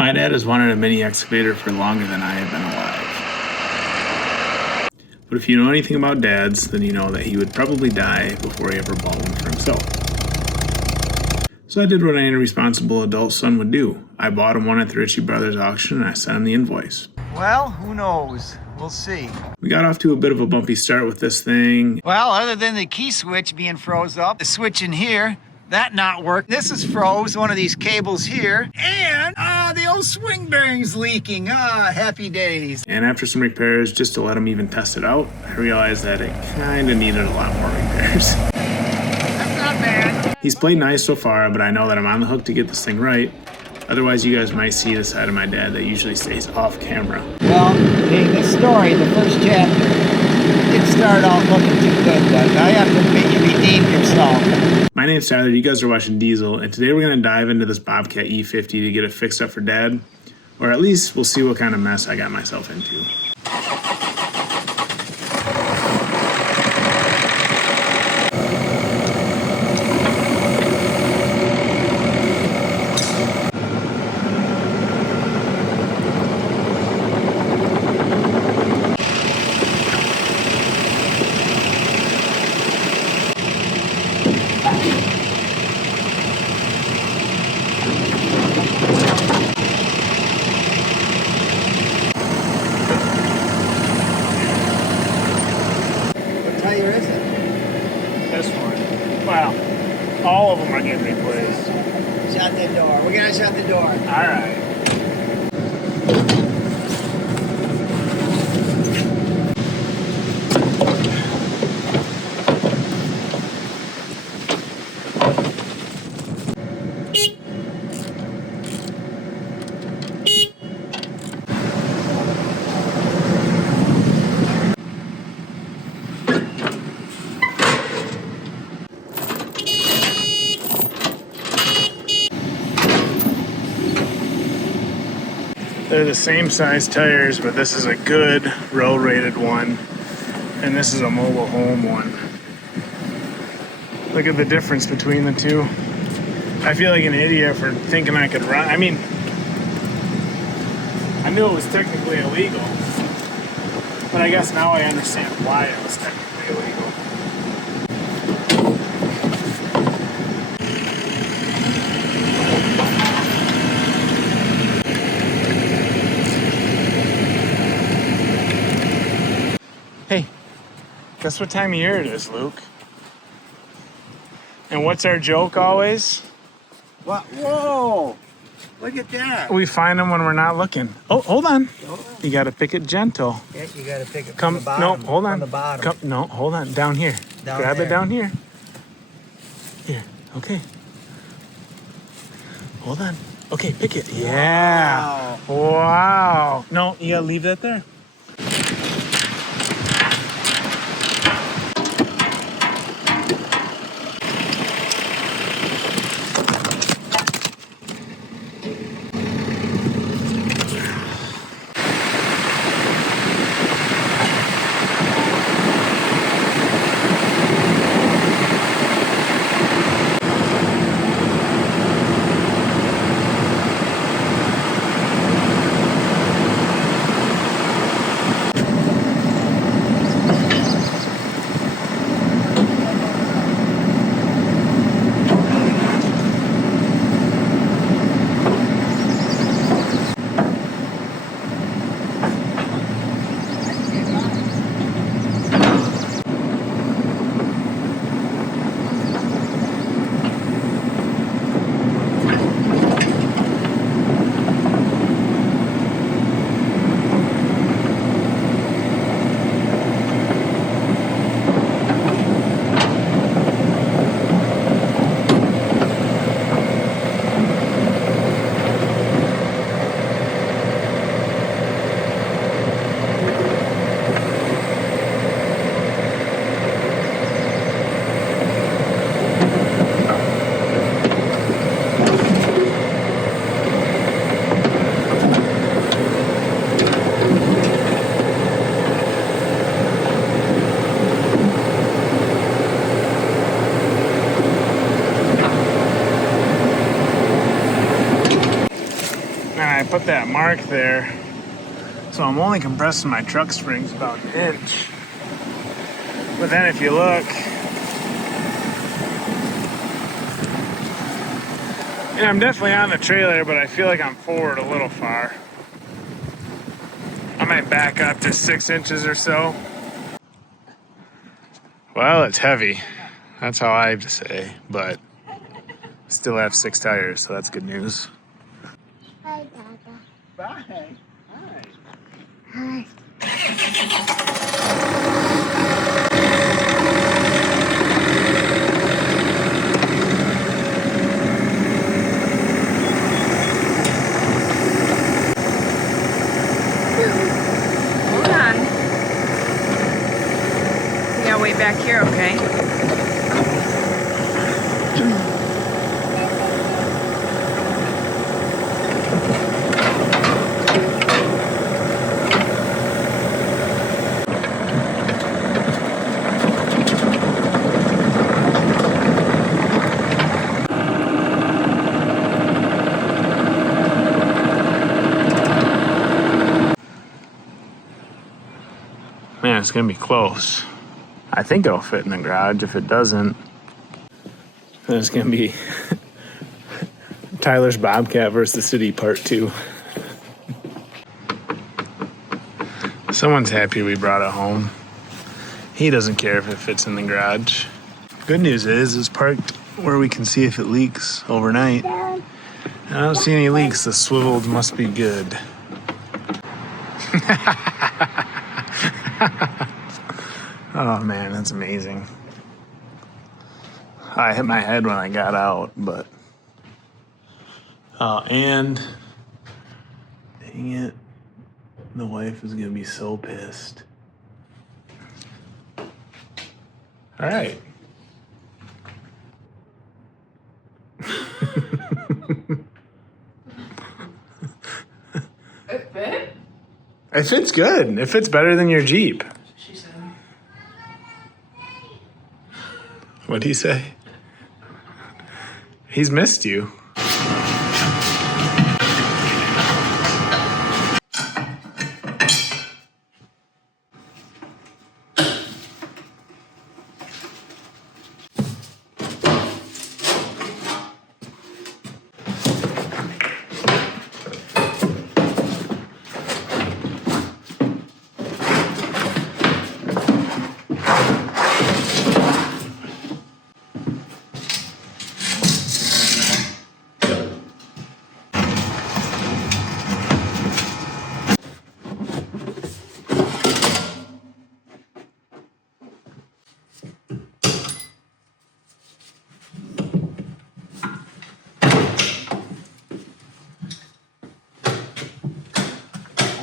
My dad has wanted a mini excavator for longer than I have been alive. But if you know anything about dads, then you know that he would probably die before he ever bought one for himself. So I did what any responsible adult son would do. I bought him one at the Ritchie Brothers auction and I sent him the invoice. Well, who knows? We'll see. We got off to a bit of a bumpy start with this thing. Well, other than the key switch being froze up, the switch in here, that not work. This is froze, one of these cables here, and the old swing bearing's leaking. Happy days. And after some repairs, just to let him even test it out, I realized that it kinda needed a lot more repairs. That's not bad. He's played nice so far, but I know that I'm on the hook to get this thing right. Otherwise, you guys might see the side of my dad that usually stays off camera. Well, the story, the first chapter, didn't start out looking too good, but I have to admit you redeemed yourself. My name's Tyler, you guys are watching Diesel, and today we're going to dive into this Bobcat E50 to get it fixed up for Dad, or at least we'll see what kind of mess I got myself into. Wow, all of them are getting replaced. Shut the door. We're gonna shut the door. All right. They're the same size tires, but this is a good road-rated one, and this is a mobile home one. Look at the difference between the two. I feel like an idiot for thinking I could run. I mean, I knew it was technically illegal, but I guess now I understand why it was technically illegal. Hey, guess what time of year it is, Luke? And what's our joke always? What? Whoa! Look at that. We find them when we're not looking. Oh, hold on. You gotta pick it gentle. Yeah, you gotta pick it Come, from the bottom. no, hold on. From the bottom. Come, no, hold on. Down here. Grab there. it down here. Here. Okay. Hold on. Okay, pick it. Yeah. Wow. No, you gotta leave that there. And I put that mark there, so I'm only compressing my truck springs about an inch. But then if you look, and I'm definitely on the trailer, but I feel like I'm forward a little far. I might back up just 6 inches or so. Well, it's heavy. That's how I have to say, but still have 6 tires, so that's good news. Hi, Dada. Bye. Hi. Hold on. You gotta wait back here, okay? Man, it's gonna be close. I think it'll fit in the garage. If it doesn't, then it's gonna be Tyler's Bobcat versus the City Part 2. Someone's happy we brought it home. He doesn't care if it fits in the garage. Good news is it's parked where we can see if it leaks overnight. I don't see any leaks. The swivels must be good. Oh man, that's amazing. I hit my head when I got out, but and dang it, the wife is gonna be so pissed. All right. It fit? It fits good. It fits better than your Jeep. She said. What'd he say? He's missed you.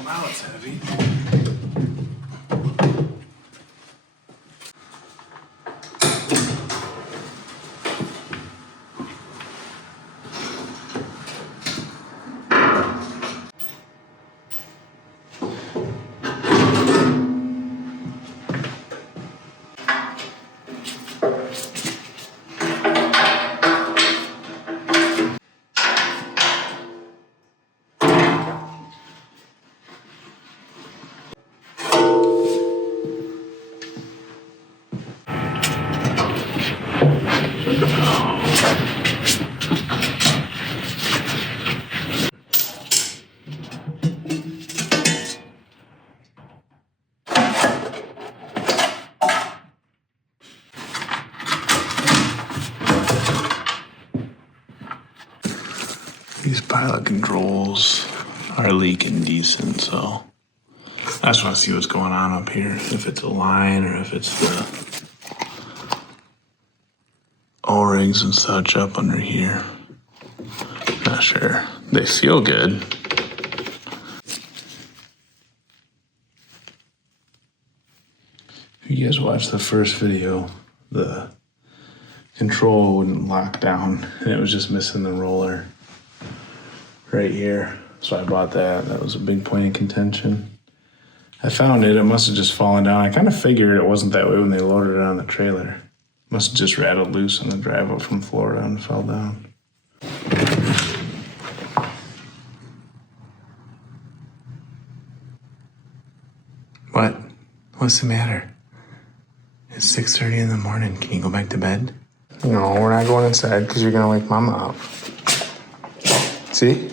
Now it's heavy. These pilot controls are leaking decent, so I just want to see what's going on up here. If it's a line or if it's the O-rings and such up under here. Not sure. They feel good. If you guys watched the first video, the control wouldn't lock down and it was just missing the roller right here. So I bought that. That was a big point of contention. I found it. It must have just fallen down. I kind of figured it wasn't that way when they loaded it on the trailer. Must have just rattled loose on the drive up from Florida and fell down. What? What's the matter? It's 6:30 in the morning. Can you go back to bed? No, we're not going inside because you're gonna wake Mama up. See?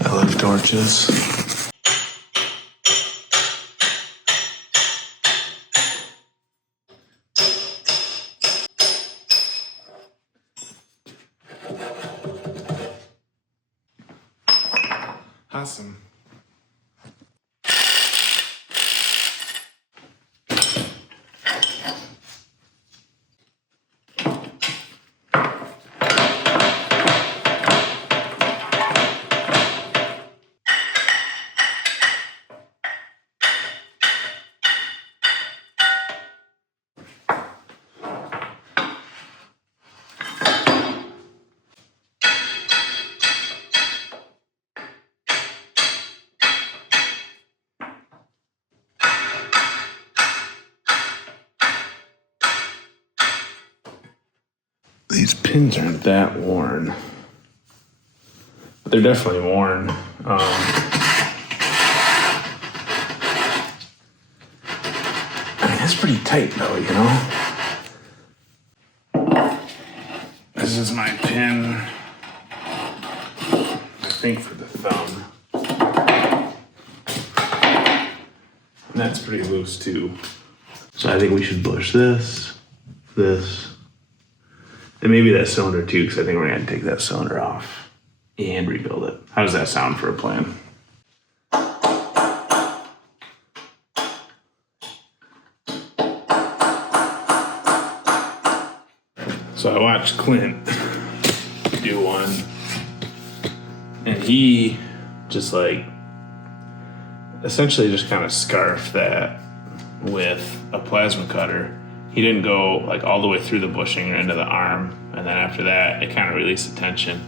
I love torches. Awesome. These pins aren't that worn, but they're definitely worn. I mean, it's pretty tight though, you know? This is my pin, I think for the thumb. And that's pretty loose too. So I think we should bush this, and maybe that cylinder too, because I think we're gonna take that cylinder off and rebuild it. How does that sound for a plan? So I watched Clint do one, and he just like essentially just kind of scarfed that with a plasma cutter. He didn't go like all the way through the bushing or into the arm, and then after that it kind of released the tension.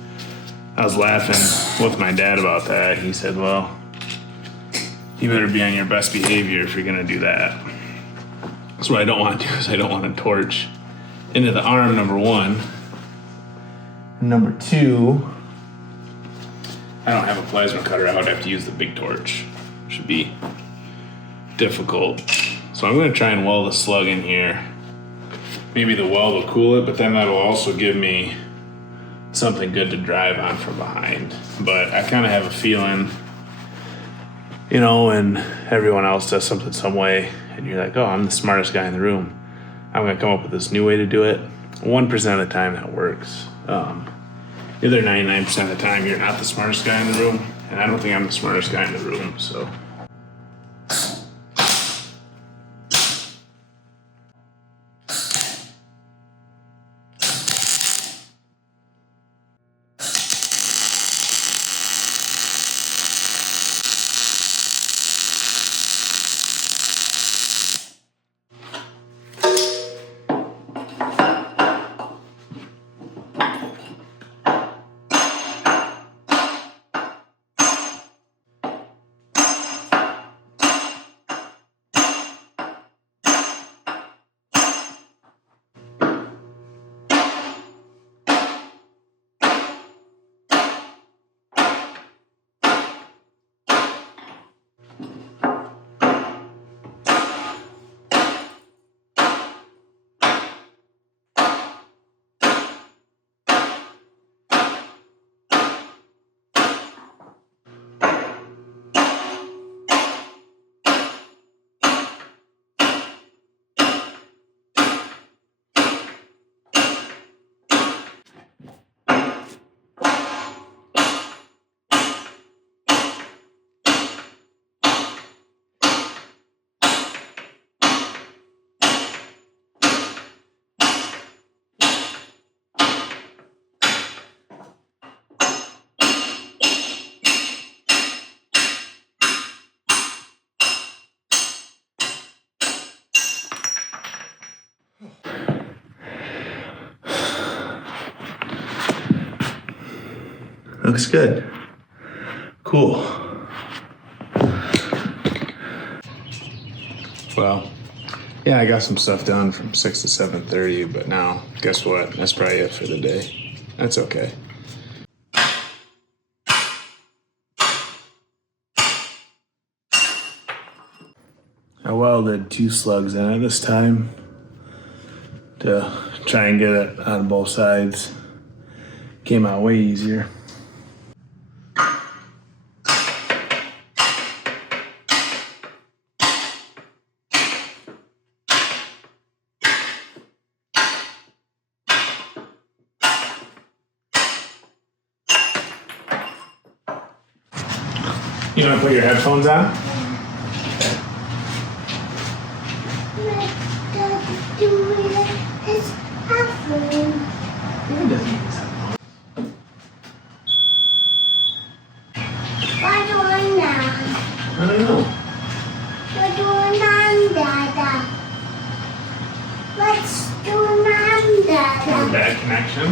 I was laughing with my dad about that. He said, well, you better be on your best behavior if you're gonna do that. So what I don't want to do is I don't want to torch into the arm, number one. Number two, I don't have a plasma cutter. I would have to use the big torch. Should be difficult. So I'm gonna try and weld a slug in here. Maybe the weld will cool it, but then that'll also give me something good to drive on from behind. But I kind of have a feeling, you know, when everyone else does something some way, and you're like, oh, I'm the smartest guy in the room, I'm gonna come up with this new way to do it. 1% of the time that works. The other 99% of the time, you're not the smartest guy in the room, and I don't think I'm the smartest guy in the room, so. Looks good. Cool. Well, yeah, I got some stuff done from 6 to 7:30, but now, guess what? That's probably it for the day. That's okay. I welded 2 slugs in it this time to try and get it on both sides. Came out way easier. You want to put your headphones on? It's happening. What do I now? I don't know. What do I now, Dada? Let's do now, Dada. Bad connection.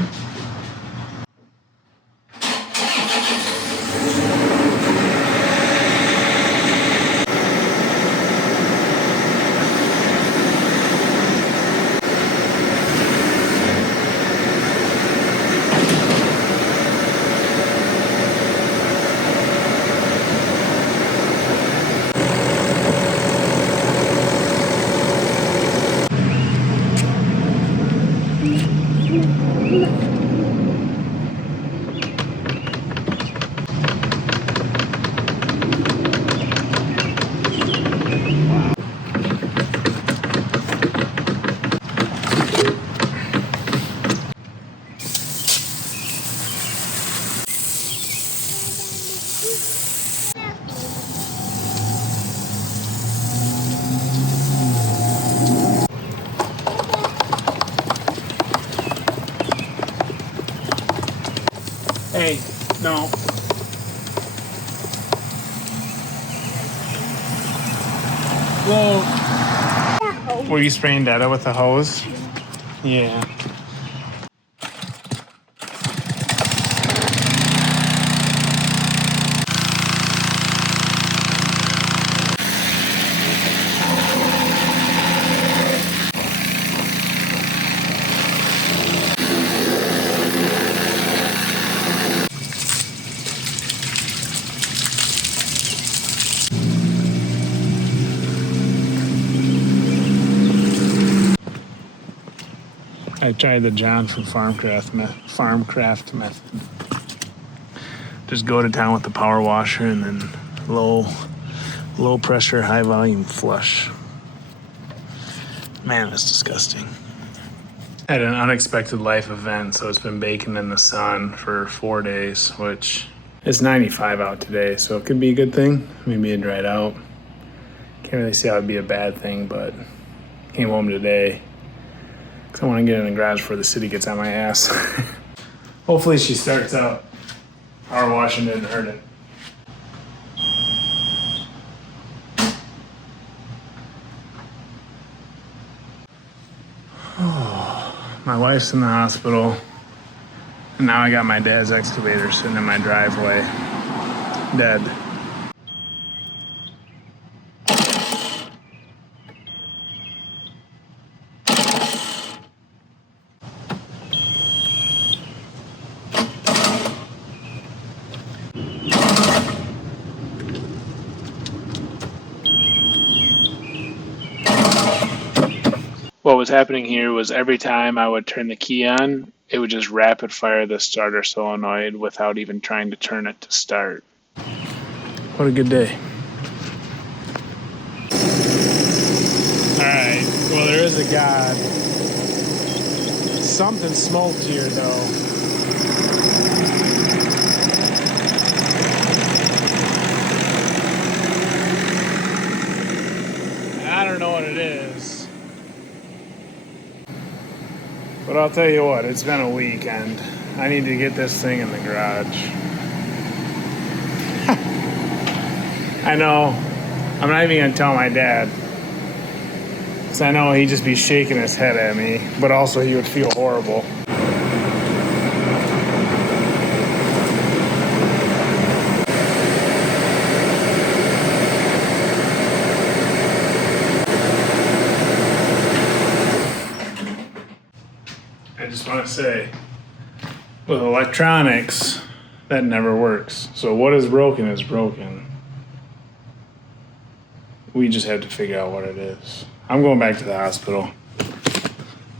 Hey, no. Whoa. Were you spraying Dada with a hose? Yeah. I tried the John from Farmcraft method. Just go to town with the power washer and then low pressure, high volume flush. Man, that's disgusting. I had an unexpected life event, so it's been baking in the sun for 4 days, which it's 95 out today, so it could be a good thing. Maybe it dried out. Can't really see how it'd be a bad thing, but came home today. I want to get in the garage before the city gets on my ass. Hopefully she starts up. Power washing didn't hurt it. My wife's in the hospital. And now I got my dad's excavator sitting in my driveway. Dead. What was happening here was every time I would turn the key on, it would just rapid fire the starter solenoid without even trying to turn it to start. What a good day. Alright, well there is a God. Something smoked here though. I don't know what it is. But I'll tell you what, it's been a weekend. I need to get this thing in the garage. I know. I'm not even gonna tell my dad. Because I know he'd just be shaking his head at me, but also he would feel horrible. want to say, with electronics, that never works. So what is broken is broken. We just have to figure out what it is. I'm going back to the hospital.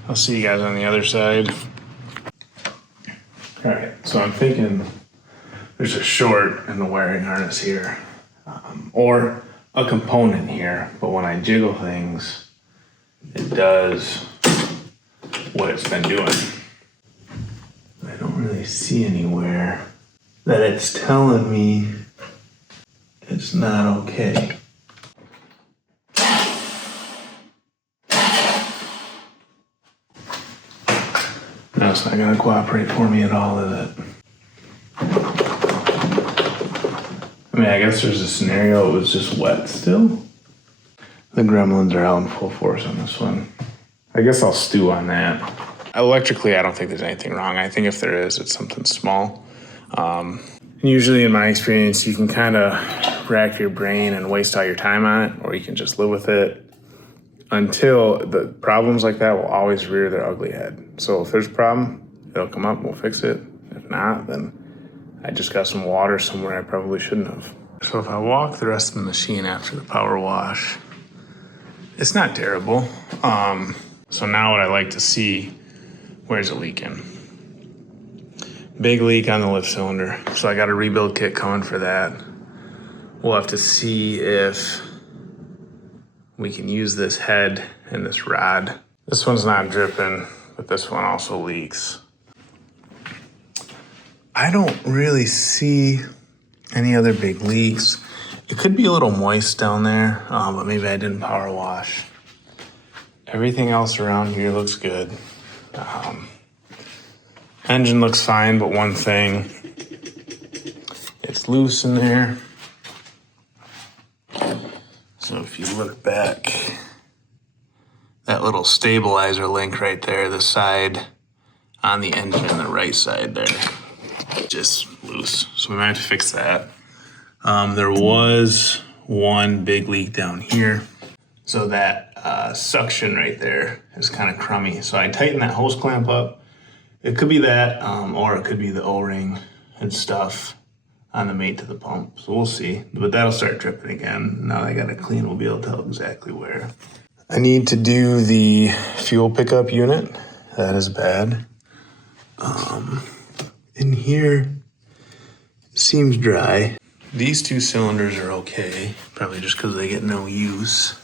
I'll see you guys on the other side. All right, so I'm thinking there's a short in the wiring harness here, or a component here, but when I jiggle things, it does what it's been doing. I don't really see anywhere that it's telling me it's not okay. No, it's not gonna cooperate for me at all, is it? I mean, I guess there's a scenario it was just wet still. The gremlins are out in full force on this one. I guess I'll stew on that. Electrically, I don't think there's anything wrong. I think if there is, it's something small. Usually in my experience, you can kind of rack your brain and waste all your time on it, or you can just live with it until the problems like that will always rear their ugly head. So if there's a problem, it'll come up and we'll fix it. If not, then I just got some water somewhere I probably shouldn't have. So if I walk the rest of the machine after the power wash, it's not terrible. So now what I like to see, where's it leaking? Big leak on the lift cylinder. So I got a rebuild kit coming for that. We'll have to see if we can use this head and this rod. This one's not dripping, but this one also leaks. I don't really see any other big leaks. It could be a little moist down there, but maybe I didn't power wash. Everything else around here looks good. Engine looks fine, but one thing, it's loose in there. So if you look back, that little stabilizer link right there, the side on the engine and the right side there, just loose. So we might have to fix that. There was one big leak down here. So that suction right there is kind of crummy. So I tightened that hose clamp up. It could be that, or it could be the O-ring and stuff on the mate to the pump. So we'll see, but that'll start dripping again. Now that I got it clean, we'll be able to tell exactly where. I need to do the fuel pickup unit. That is bad. In here, seems dry. These two cylinders are okay, probably just because they get no use.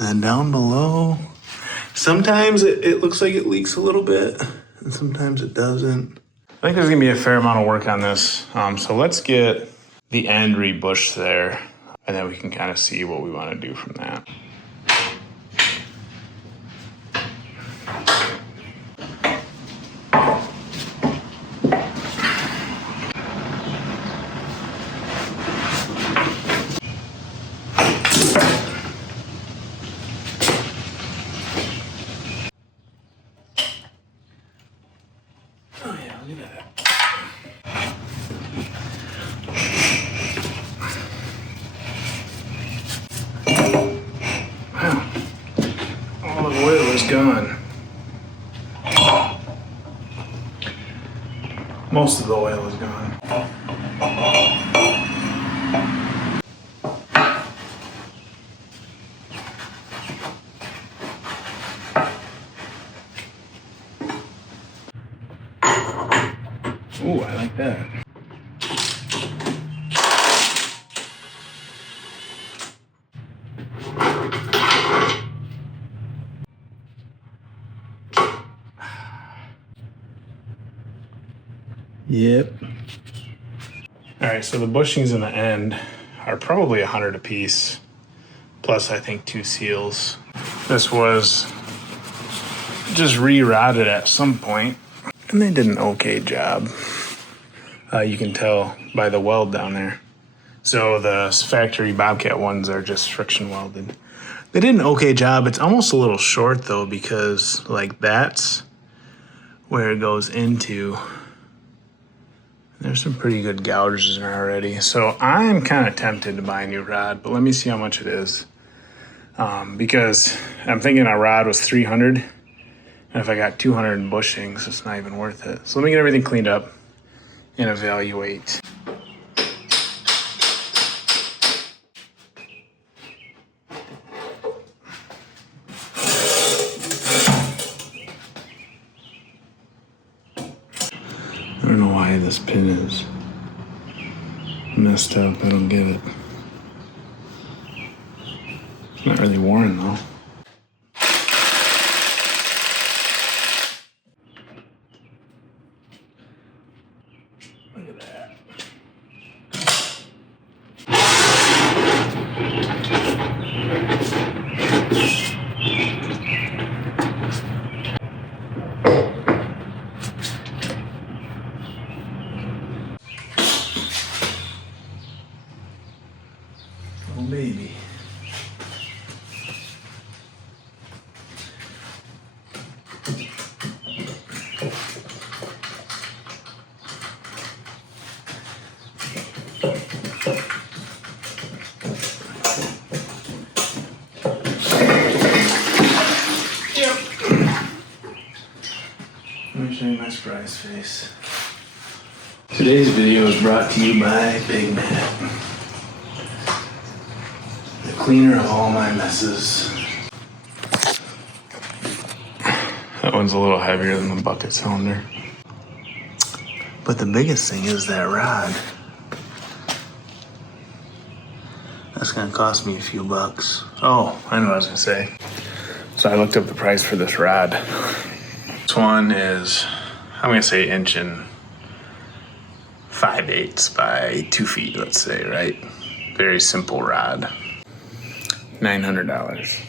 And down below, sometimes it looks like it leaks a little bit, and sometimes it doesn't. I think there's gonna be a fair amount of work on this. So let's get the end rebushed there, and then we can kind of see what we want to do from that. Look at that. Wow. All the oil is gone. Most of the oil is gone. Ooh, I like that. Yep. All right, so the bushings in the end are probably 100 a piece, plus I think 2 seals. This was just re-rotted at some point, and they did an okay job. You can tell by the weld down there. So the factory Bobcat ones are just friction welded. They did an okay job. It's almost a little short though, because like that's where it goes into. There's some pretty good gouges in there already. So I'm kind of tempted to buy a new rod, but let me see how much it is. Because I'm thinking our rod was 300 And if I got 200 bushings, it's not even worth it. So let me get everything cleaned up and evaluate. I don't know why this pin is messed up. I don't get it. It's not really worn though. Look at that. Oh baby. Let me show you my surprise face. Today's video is brought to you by Big Matt, the cleaner of all my messes. That one's a little heavier than the bucket cylinder. But the biggest thing is that rod. That's gonna cost me a few bucks. Oh, I know what I was gonna say. So I looked up the price for this rod. This one is, I'm gonna say 1.5 by 2 feet, let's say, right? Very simple rod. $900.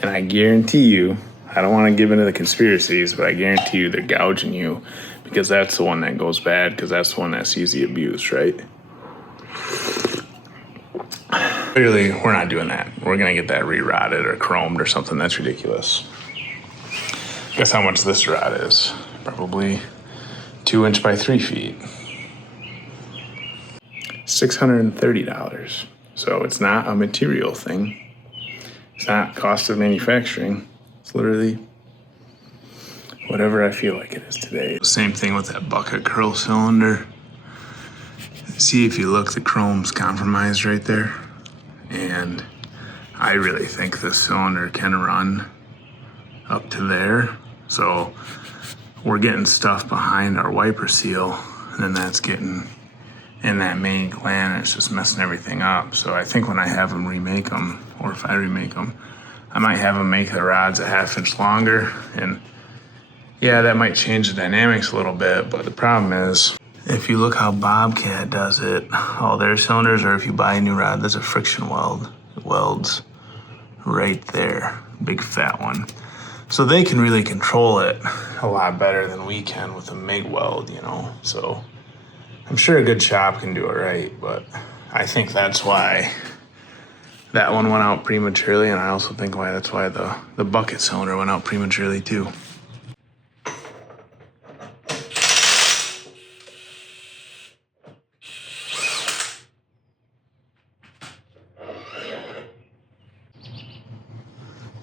And I guarantee you, I don't want to give into the conspiracies, but I guarantee you they're gouging you because that's the one that goes bad, because that's the one that's easy abused, right? Clearly, we're not doing that. We're gonna get that re-rotted or chromed or something. That's ridiculous. Guess how much this rod is? Probably 2 inch by 3 feet. $630. So it's not a material thing. It's not cost of manufacturing. It's literally whatever I feel like it is today. Same thing with that bucket curl cylinder. See, if you look, the chrome's compromised right there. And I really think this cylinder can run up to there. So we're getting stuff behind our wiper seal, and then that's getting in that main gland, and it's just messing everything up. So I think when I have them remake them, or if I remake them, I might have them make the rods a 1/2 inch longer. And yeah, that might change the dynamics a little bit, but the problem is, if you look how Bobcat does it, all their cylinders, or if you buy a new rod, there's a friction weld. It welds right there, big fat one. So they can really control it a lot better than we can with a MIG weld, you know? So I'm sure a good shop can do it right, but I think that's why that one went out prematurely, and I also think that's why the bucket cylinder went out prematurely too.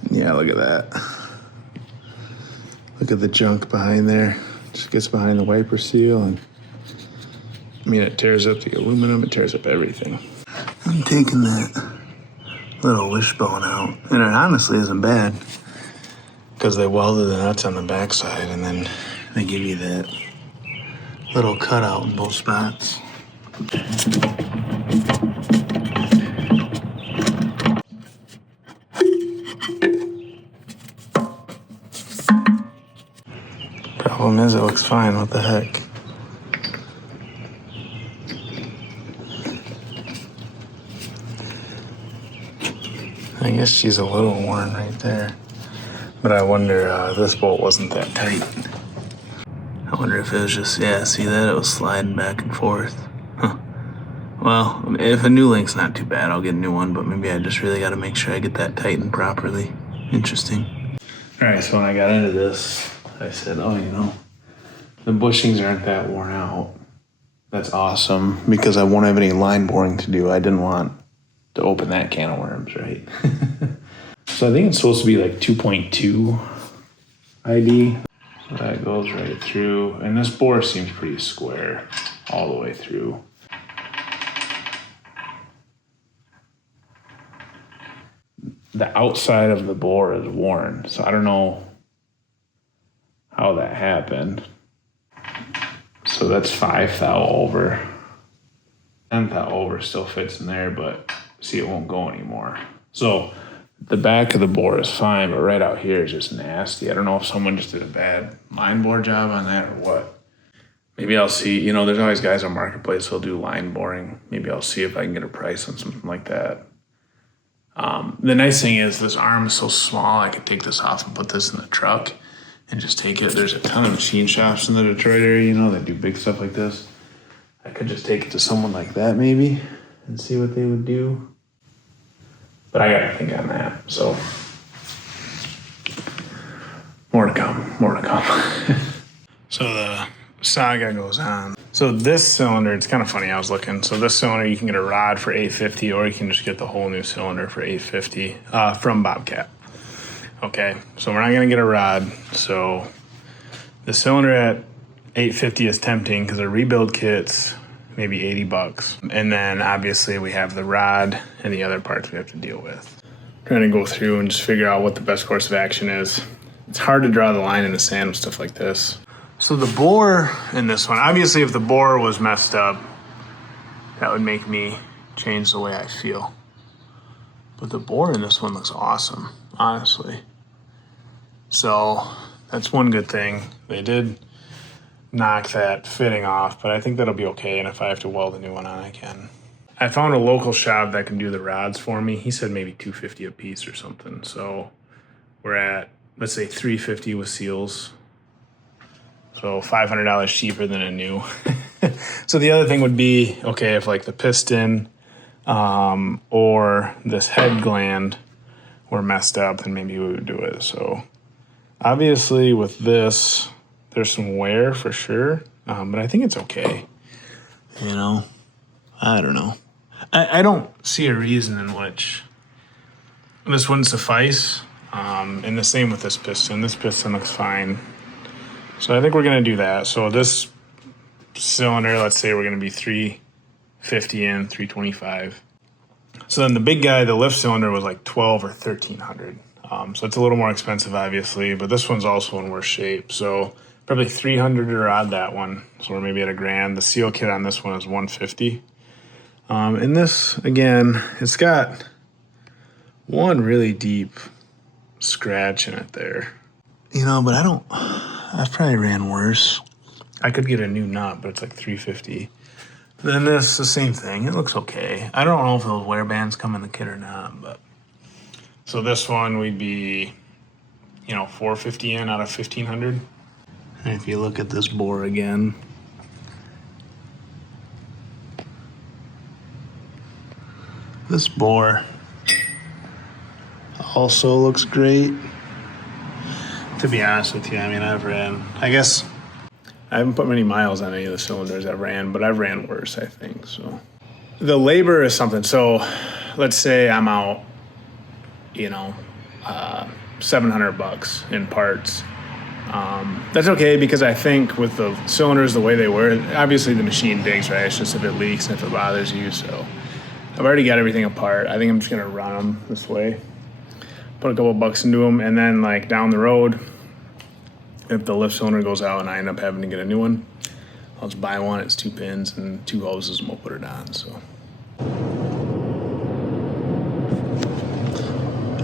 Yeah, look at that. Look at the junk behind there. Just gets behind the wiper seal, and I mean, it tears up the aluminum, it tears up everything. I'm taking that little wishbone out, and it honestly isn't bad because they welded the nuts on the backside, and then they give you that little cutout in both spots. Problem is, it looks fine. What the heck? I guess she's a little worn right there. But I wonder, this bolt wasn't that tight. I wonder if it was just, yeah, see that? It was sliding back and forth. Huh. Well, if a new link's not too bad, I'll get a new one, but maybe I just really gotta make sure I get that tightened properly. Interesting. All right, so when I got into this, I said, oh, you know, the bushings aren't that worn out. That's awesome, because I won't have any line boring to do. I didn't want to open that can of worms, right? So I think it's supposed to be like 2.2 ID. So that goes right through, and this bore seems pretty square all the way through. The outside of the bore is worn, so I don't know how that happened. So that's 5 thou over. 10 thou over still fits in there, but see, it won't go anymore. So the back of the bore is fine, but right out here is just nasty. I don't know if someone just did a bad line bore job on that or what. Maybe I'll see, you know, there's always guys on Marketplace who'll do line boring. Maybe I'll see if I can get a price on something like that. The nice thing is this arm is so small, I could take this off and put this in the truck and just take it. There's a ton of machine shops in the Detroit area, you know, that do big stuff like this. I could just take it to someone like that maybe and see what they would do. But I gotta think on that, so more to come. So the saga goes on. So this cylinder, it's kind of funny, I was looking. So this cylinder, you can get a rod for $850 or you can just get the whole new cylinder for $850 from Bobcat. Okay, so we're not gonna get a rod. So the cylinder at $850 is tempting because the rebuild kit's maybe $80. And then obviously we have the rod and the other parts we have to deal with. Trying to go through and just figure out what the best course of action is. It's hard to draw the line in the sand with stuff like this. So the bore in this one, obviously if the bore was messed up, that would make me change the way I feel. But the bore in this one looks awesome, honestly. So that's one good thing. They did knock that fitting off, but I think that'll be okay. And if I have to weld a new one on, I can. I found a local shop that can do the rods for me. He said maybe $250 a piece or something. So we're at, let's say $350 with seals. So $500 cheaper than a new. So the other thing would be, okay, if like the piston or this head gland were messed up, then maybe we would do it. So obviously with this, there's some wear for sure, but I think it's okay. You know, I don't know. I don't see a reason in which this wouldn't suffice. And the same with this piston. This piston looks fine. So I think we're gonna do that. So this cylinder, let's say we're gonna be 350 in, 325. So then the big guy, the lift cylinder was like 12 or 1300. So it's a little more expensive, obviously, but this one's also in worse shape. So probably 300 to rod that one. So we're maybe at $1,000. The seal kit on this one is 150. And this, again, it's got one really deep scratch in it there. You know, but I've probably ran worse. I could get a new nut, but it's like $350. Then this, the same thing. It looks okay. I don't know if those wear bands come in the kit or not, but. So this one we'd be, you know, $450 in out of $1,500. And if you look at this bore again, this bore also looks great. To be honest with you, I mean, I guess I haven't put many miles on any of the cylinders I've ran, but I've ran worse, I think. So the labor is something. So let's say I'm out, you know, $700 in parts. That's okay because I think with the cylinders the way they were, obviously the machine digs, right? It's just if it leaks and if it bothers you. So I've already got everything apart. I think I'm just gonna run them this way, put a couple bucks into them, and then like down the road, if the lift cylinder goes out and I end up having to get a new one, I'll just buy one. It's 2 pins and 2 hoses and we'll put it on. So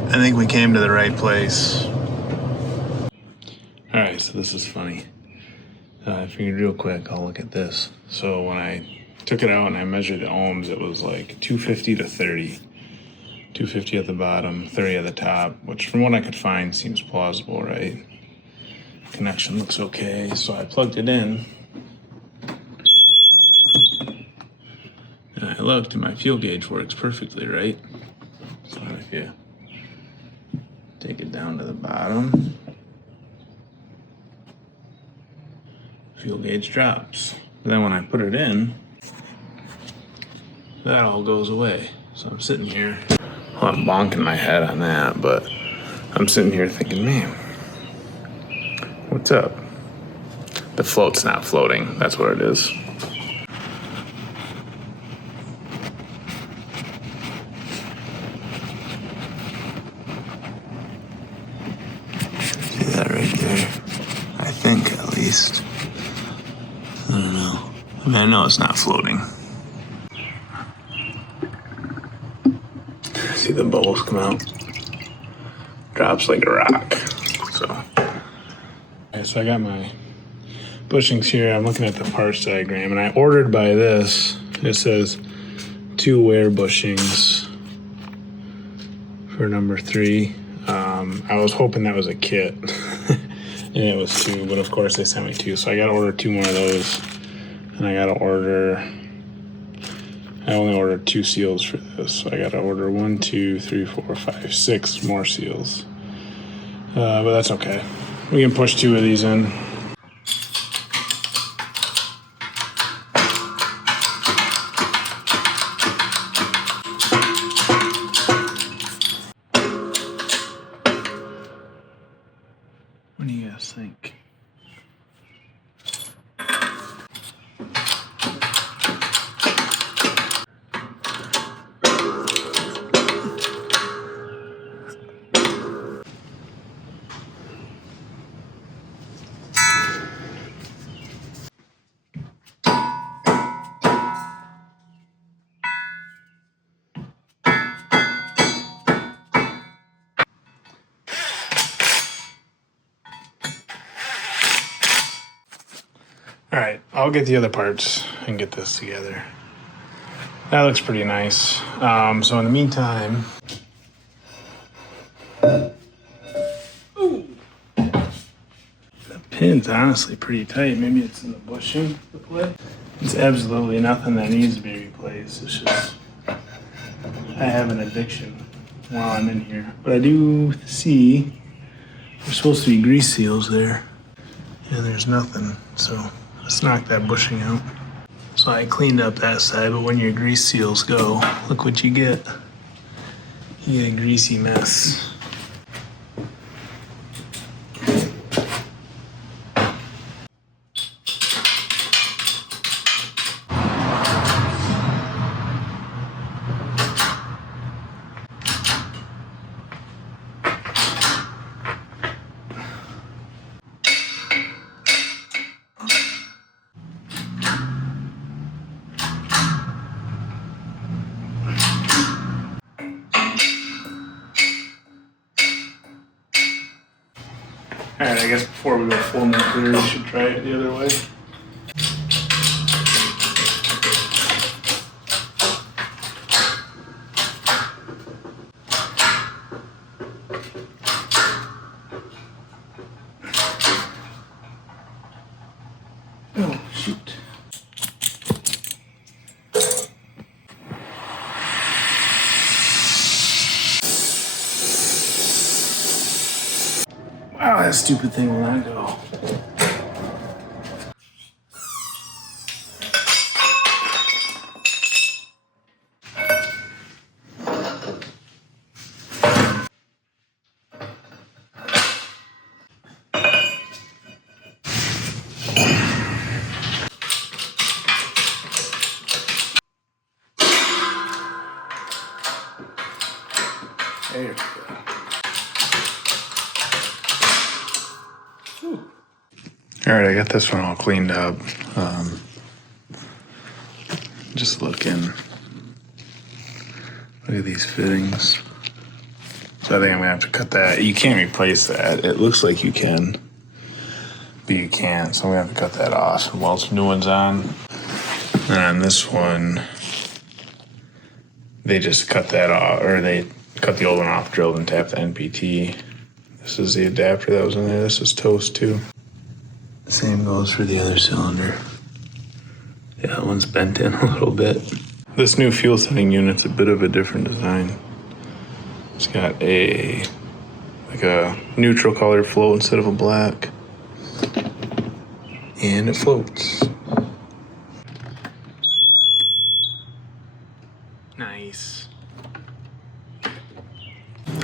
I think we came to the right place. All right, so this is funny. I figured real quick, I'll look at this. So when I took it out and I measured the ohms, it was like 250 to 30. 250 at the bottom, 30 at the top, which from what I could find seems plausible, right? Connection looks okay, so I plugged it in. And I looked and my fuel gauge works perfectly, right? So if you take it down to the bottom, fuel gauge drops. But then when I put it in, that all goes away. So I'm sitting here, well, I'm bonking my head on that, but I'm sitting here thinking, man, What's up? The float's not floating. That's what it is. See that right there? I think, at least. I don't know. I mean, I know it's not floating. See the bubbles come out. Drops like a rock. So I got my bushings here. I'm looking at the parts diagram, and I ordered by this. It says 2 wear bushings for number 3. I was hoping that was a kit, and it was 2, but of course they sent me 2, so I gotta order 2 more of those, and I only ordered 2 seals for this, so I gotta order 1, 2, 3, 4, 5, 6 more seals. But that's okay. We can push 2 of these in. What do you guys think? All right, I'll get the other parts and get this together. That looks pretty nice. So in the meantime, ooh, the pin's honestly pretty tight. Maybe it's in the bushing, the plate. It's absolutely nothing that needs to be replaced. It's just, I have an addiction while I'm in here. But I do see there's supposed to be grease seals there, and there's nothing, so let's knock that bushing out. So I cleaned up that side, but when your grease seals go, look what you get. You get a greasy mess. Alright, I guess before we go full nuclear, we should try it the other way. Oh, shoot. Wow, that stupid thing will not go. There we go. All right, I got this one all cleaned up. Just looking. Look at these fittings. So I think I'm gonna have to cut that. You can't replace that. It looks like you can, but you can't. So I'm gonna have to cut that off and weld some new ones on. And on this one, they just cut that off, or they cut the old one off, drilled and tapped the NPT. This is the adapter that was in there. This is toast too. Same goes for the other cylinder. Yeah, that one's bent in a little bit. This new fuel setting unit's a bit of a different design. It's got a neutral color float instead of a black. And it floats. Nice.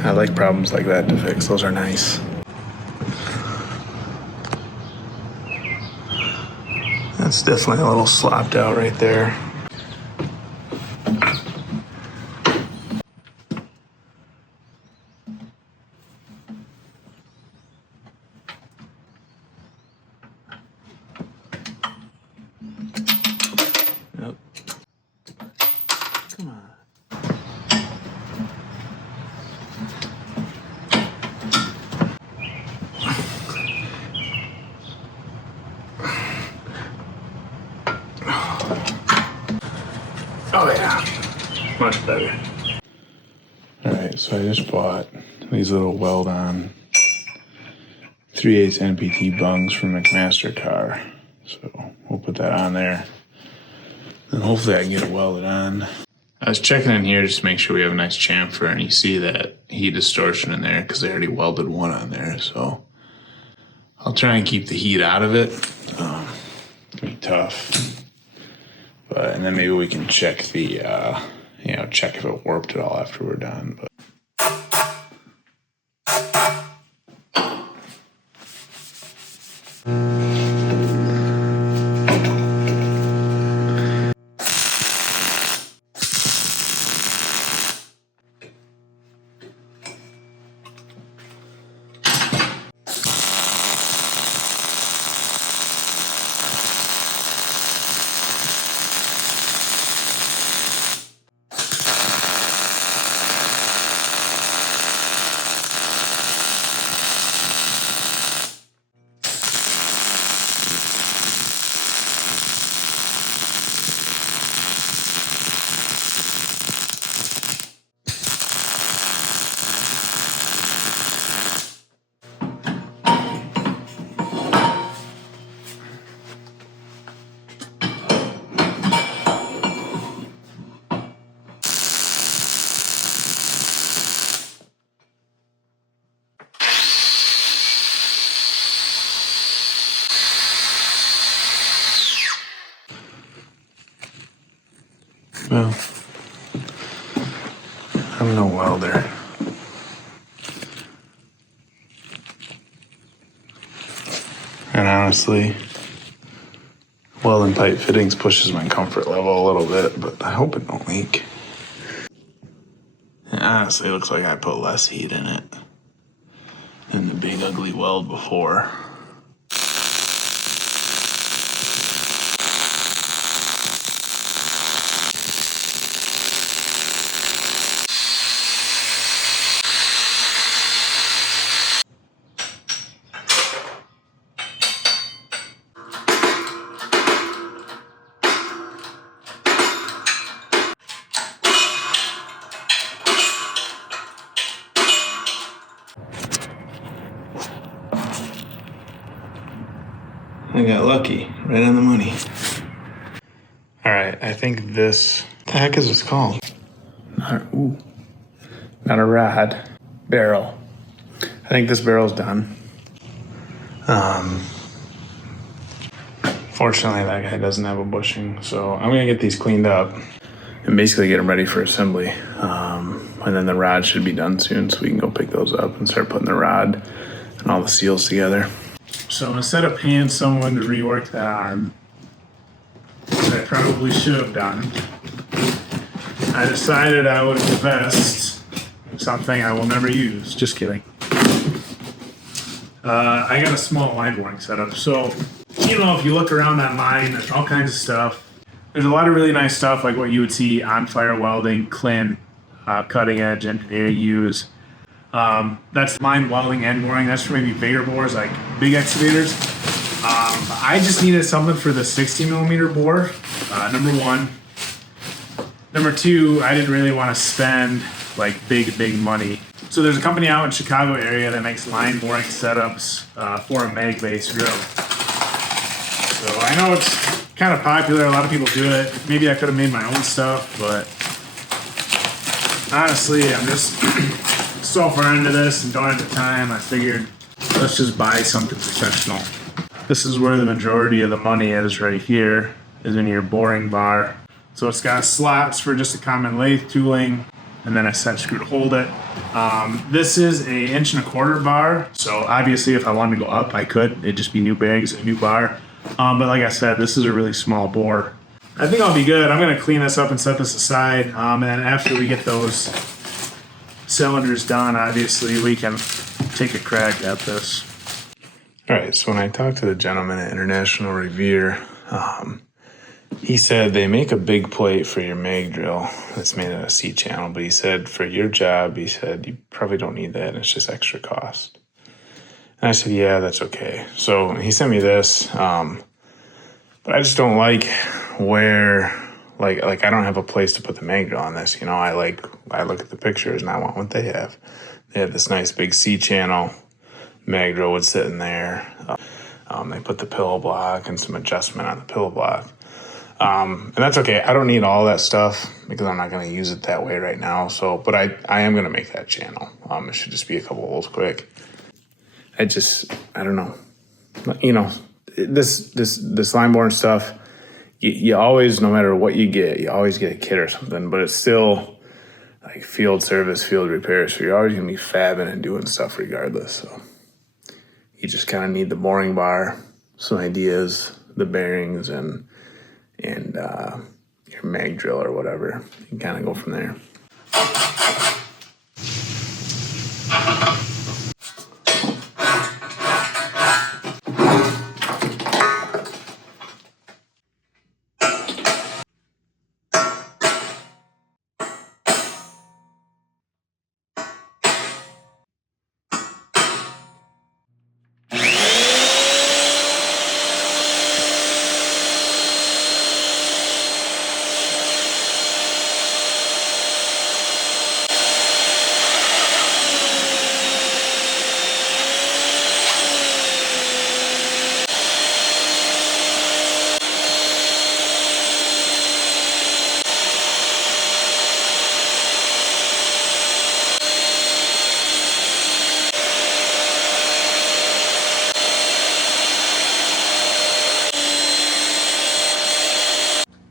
I like problems like that to fix. Those are nice. That's definitely a little slopped out right there. Yep. Come on. Oh yeah, much better. All right, so I just bought these little weld-on 3/8 NPT bungs from McMaster car. So we'll put that on there. And hopefully I can get it welded on. I was checking in here just to make sure we have a nice chamfer, and you see that heat distortion in there because they already welded one on there. So I'll try and keep the heat out of it. It's gonna be tough. And then maybe we can check the, check if it warped at all after we're done. But well, I'm no welder. And honestly, welding tight fittings pushes my comfort level a little bit, but I hope it don't leak. And honestly, it looks like I put less heat in it than the big ugly weld before. I got lucky, right on the money. All right, I think this, what the heck is this called? Not a rod, barrel. I think this barrel's done. Fortunately, that guy doesn't have a bushing, so I'm gonna get these cleaned up and basically get them ready for assembly. And then the rod should be done soon, so we can go pick those up and start putting the rod and all the seals together. So instead of paying someone to rework that arm, which I probably should have done, I decided I would invest in something I will never use. Just kidding. I got a small line boring setup. So, if you look around that line, there's all kinds of stuff. There's a lot of really nice stuff like what you would see on fire welding, Clint, cutting edge engineer use. That's line welding and boring. That's for maybe bigger bores, like big excavators. I just needed something for the 60 millimeter bore, number one. Number two, I didn't really want to spend like big money. So there's a company out in Chicago area that makes line boring setups for a mag base drill. So I know it's kind of popular. A lot of people do it. Maybe I could have made my own stuff, but honestly, I'm just so far into this and don't have the time. I figured let's just buy something professional. This is where the majority of the money is right here, is in your boring bar. So it's got slots for just a common lathe tooling, and then a set screw to hold it. This is a 1.25 inch bar, so obviously if I wanted to go up, I could. It'd just be new bags, a new bar. But like I said, this is a really small bore. I think I'll be good. I'm gonna clean this up and set this aside. And then after we get those cylinders done, obviously we can take a crack at this. All right, so when I talked to the gentleman at International Revere, he said they make a big plate for your mag drill that's made out of C-channel, but he said for your job, he said you probably don't need that, and it's just extra cost. And I said, yeah, that's okay. So he sent me this, but I just don't like where, like I don't have a place to put the mag drill on this. You know, I look at the pictures and I want what they have. They have this nice big C-channel mag drill would sit in there. They put the pillow block and some adjustment on the pillow block. And that's okay. I don't need all that stuff because I'm not going to use it that way right now. So, but I am going to make that channel. It should just be a couple holes quick. I don't know. You know, this line boring stuff, you always, no matter what you always get a kit or something, but it's still like field service, field repair. So you're always going to be fabbing and doing stuff regardless. So you just kind of need the boring bar, some ideas, the bearings, and your mag drill or whatever. You can kind of go from there.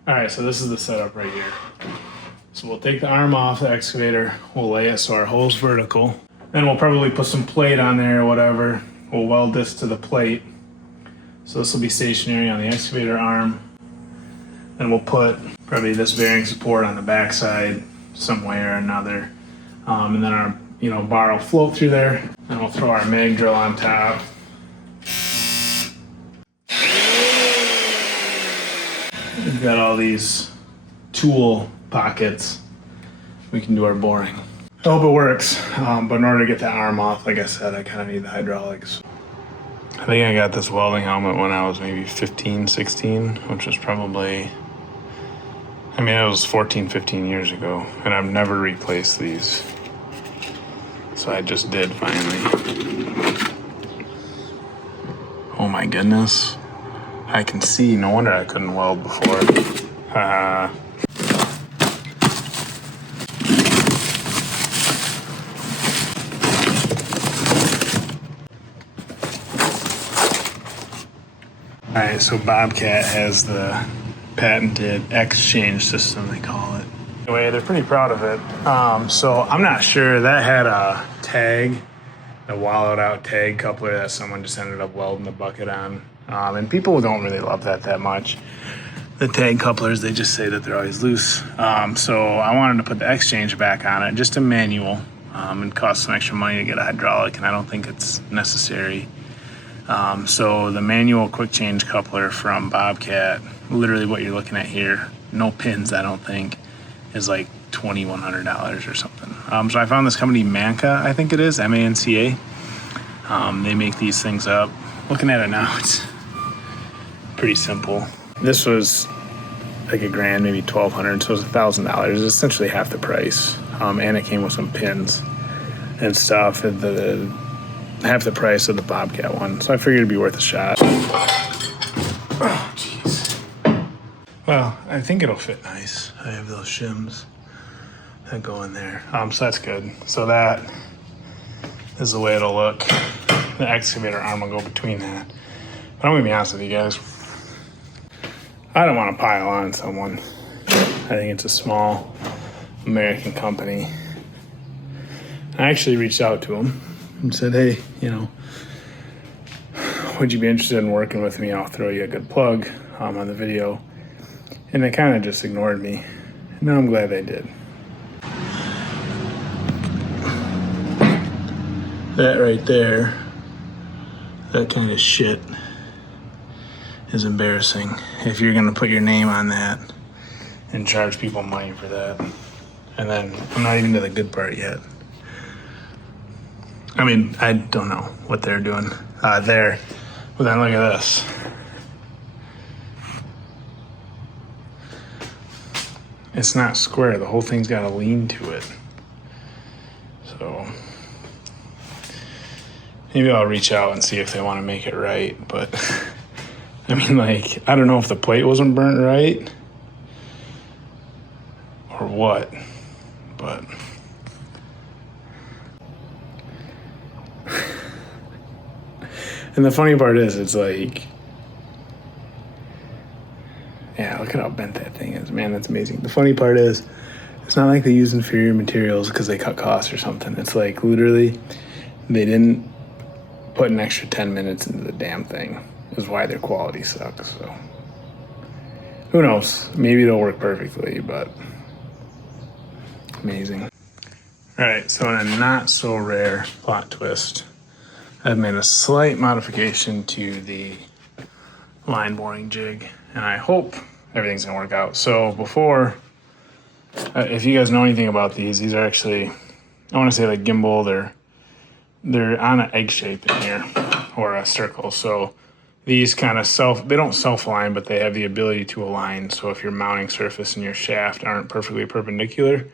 All right, so this is the setup right here. So we'll take the arm off the excavator, we'll lay it so our hole's vertical. Then we'll probably put some plate on there or whatever. We'll weld this to the plate. So this will be stationary on the excavator arm. Then we'll put probably this bearing support on the backside some way or another. And then our bar will float through there. And we'll throw our mag drill on top. We've got all these tool pockets. We can do our boring. I hope it works, but in order to get that arm off, like I said, I kind of need the hydraulics. I think I got this welding helmet when I was maybe 15, 16, which was probably, it was 14, 15 years ago, and I've never replaced these. So I just did finally. Oh my goodness. I can see, no wonder I couldn't weld before. Alright, so Bobcat has the patented exchange system, they call it. Anyway, they're pretty proud of it. So I'm not sure, that had a tag, a wallowed out tag coupler that someone just ended up welding the bucket on. And people don't really love that much. The tag couplers, they just say that they're always loose. So I wanted to put the exchange back on it, just a manual. It costs some extra money to get a hydraulic, and I don't think it's necessary. So the manual quick change coupler from Bobcat, literally what you're looking at here, no pins, I don't think, is like $2,100 or something. So I found this company, Manca, I think it is, M-A-N-C-A. They make these things up. Looking at it now, it's pretty simple. This was like $1,000, maybe $1,200, so it was $1,000. It's essentially half the price. And it came with some pins and stuff at half the price of the Bobcat one. So I figured it'd be worth a shot. Oh, jeez. Well, I think it'll fit nice. I have those shims that go in there. So that's good. So that is the way it'll look. The excavator arm will go between that. But I'm gonna be honest with you guys. I don't want to pile on someone. I think it's a small American company. I actually reached out to them and said, hey, would you be interested in working with me? I'll throw you a good plug on the video. And they kind of just ignored me. No, I'm glad they did. That right there, that kind of shit is embarrassing. If you're gonna put your name on that and charge people money for that. And then I'm not even to the good part yet. I mean, I don't know what they're doing there. But then look at this. It's not square. The whole thing's got a lean to it. So maybe I'll reach out and see if they want to make it right. But I mean, like, I don't know if the plate wasn't burnt right or what, but and the funny part is, it's like, yeah, look at how bent that thing is, man. That's amazing. The funny part is, it's not like they use inferior materials because they cut costs or something. It's like, literally, they didn't put an extra 10 minutes into the damn thing, is why their quality sucks. So who knows? Maybe it'll work perfectly, but amazing. All right, so in a not so rare plot twist, I've made a slight modification to the line boring jig, and I hope everything's gonna work out. So before, if you guys know anything about these are actually, I wanna say like gimbal, they're on an egg shape in here, or a circle. So these kind of they don't self-align, but they have the ability to align. So if your mounting surface and your shaft aren't perfectly perpendicular,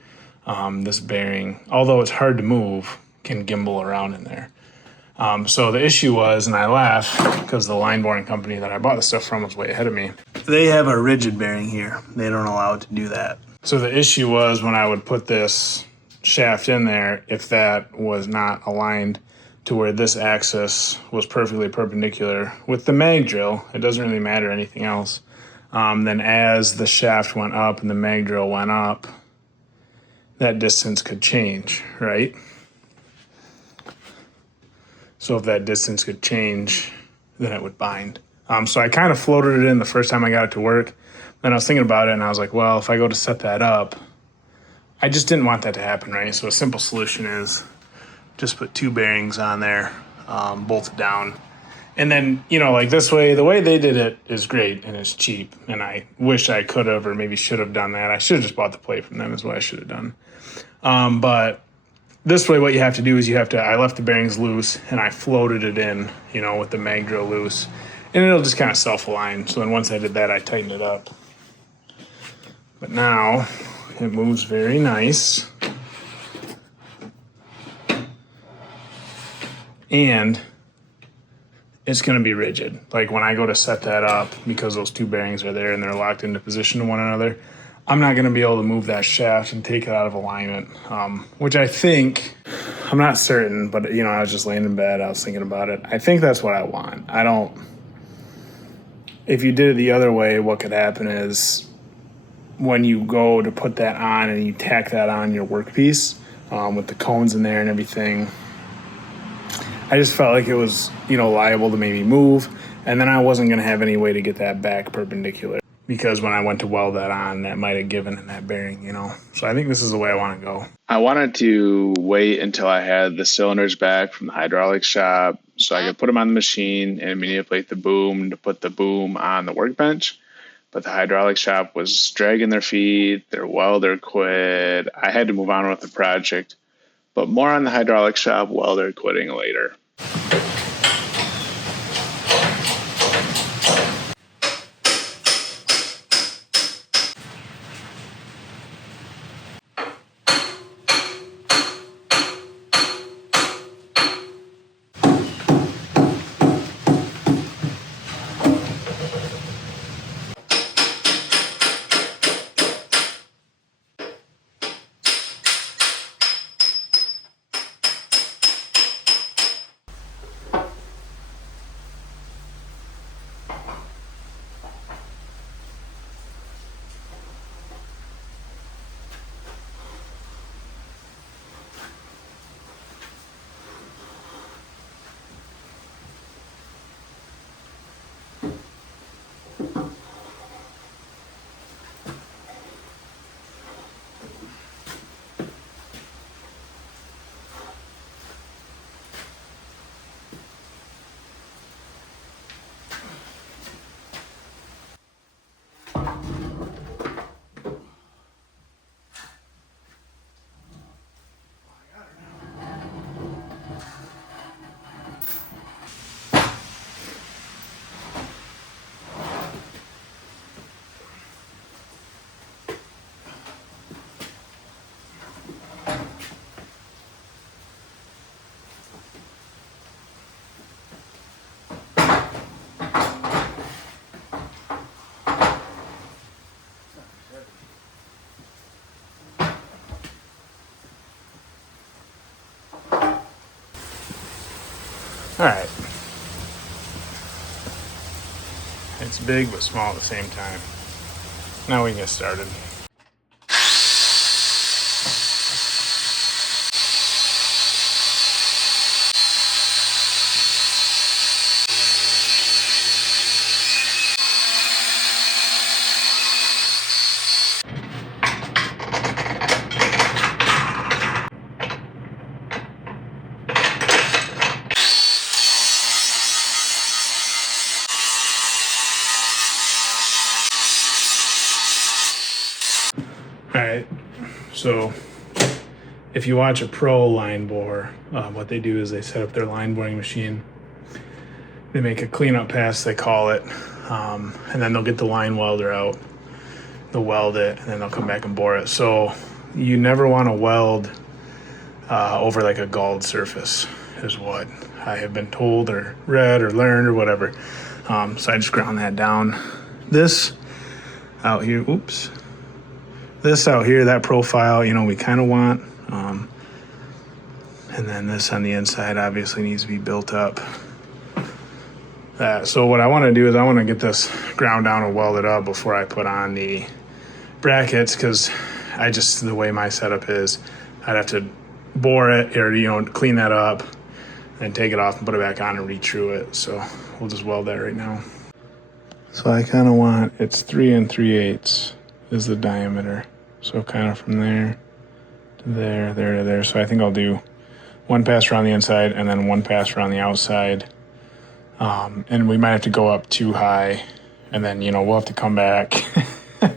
this bearing, although it's hard to move, can gimbal around in there. So the issue was, and I laugh because the line boring company that I bought the stuff from was way ahead of me. They have a rigid bearing here. They don't allow it to do that. So the issue was, when I would put this shaft in there, if that was not aligned to where this axis was perfectly perpendicular with the mag drill, it doesn't really matter anything else. Then as the shaft went up and the mag drill went up, that distance could change, right? So if that distance could change, then it would bind. So I kind of floated it in the first time I got it to work. Then I was thinking about it and I was like, well, if I go to set that up, I just didn't want that to happen, right? So a simple solution is just put 2 bearings on there, bolted down. And then, you know, like this way, the way they did it is great and it's cheap. And I wish I could have, or maybe should have done that. I should have just bought the plate from them, is what I should have done. But this way, what you have to do is I left the bearings loose and I floated it in, you know, with the mag drill loose, and it'll just kind of self-align. So then once I did that, I tightened it up. But now it moves very nice. And it's going to be rigid. Like when I go to set that up, because those 2 bearings are there and they're locked into position to one another, I'm not going to be able to move that shaft and take it out of alignment, which I think, I'm not certain, but you know, I was just laying in bed, I was thinking about it. I think that's what I want. If you did it the other way, what could happen is when you go to put that on and you tack that on your workpiece with the cones in there and everything, I just felt like it was, you know, liable to maybe move, and then I wasn't going to have any way to get that back perpendicular, because when I went to weld that on, that might have given in that bearing, you know. So I think this is the way I want to go. I wanted to wait until I had the cylinders back from the hydraulics shop so I could put them on the machine and manipulate the boom to put the boom on the workbench. But the hydraulics shop was dragging their feet, their welder quit. I had to move on with the project. But more on the hydraulics shop welder quitting later. All right. It's big but small at the same time. Now we can get started. All right, so if you watch a pro line bore, what they do is they set up their line boring machine. They make a cleanup pass, they call it, and then they'll get the line welder out. They'll weld it, and then they'll come back and bore it. So you never want to weld over like a galled surface, is what I have been told or read or learned or whatever. So I just ground that down. This out here, oops. This out here, that profile, you know, we kind of want. And then this on the inside obviously needs to be built up. So what I want to do is I want to get this ground down and welded up before I put on the brackets, because the way my setup is, I'd have to bore it or, you know, clean that up and take it off and put it back on and re-true it. So we'll just weld that right now. So I kind of want, it's 3 3/8 is the diameter. So kind of from there to there, there to there. So I think I'll do one pass around the inside and then one pass around the outside. And we might have to go up too high, and then, you know, we'll have to come back. And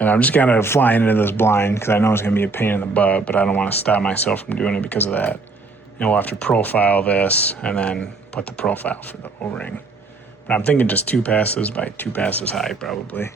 I'm just kind of flying into this blind because I know it's going to be a pain in the butt, but I don't want to stop myself from doing it because of that. And we'll have to profile this and then put the profile for the O-ring. But I'm thinking just 2 passes by 2 passes high, probably.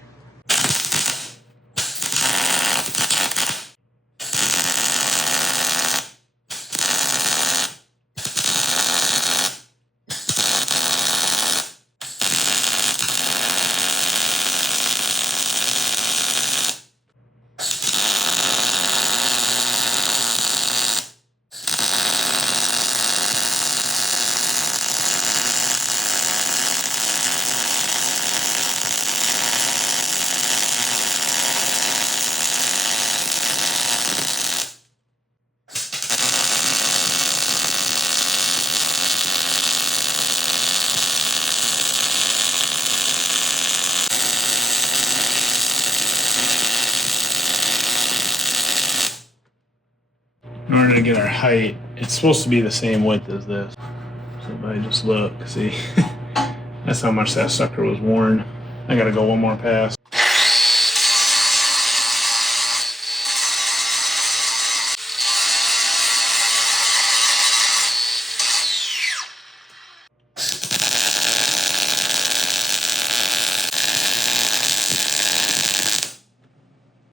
In order to get our height, it's supposed to be the same width as this. So if I just look, see, that's how much that sucker was worn. I gotta go one more pass.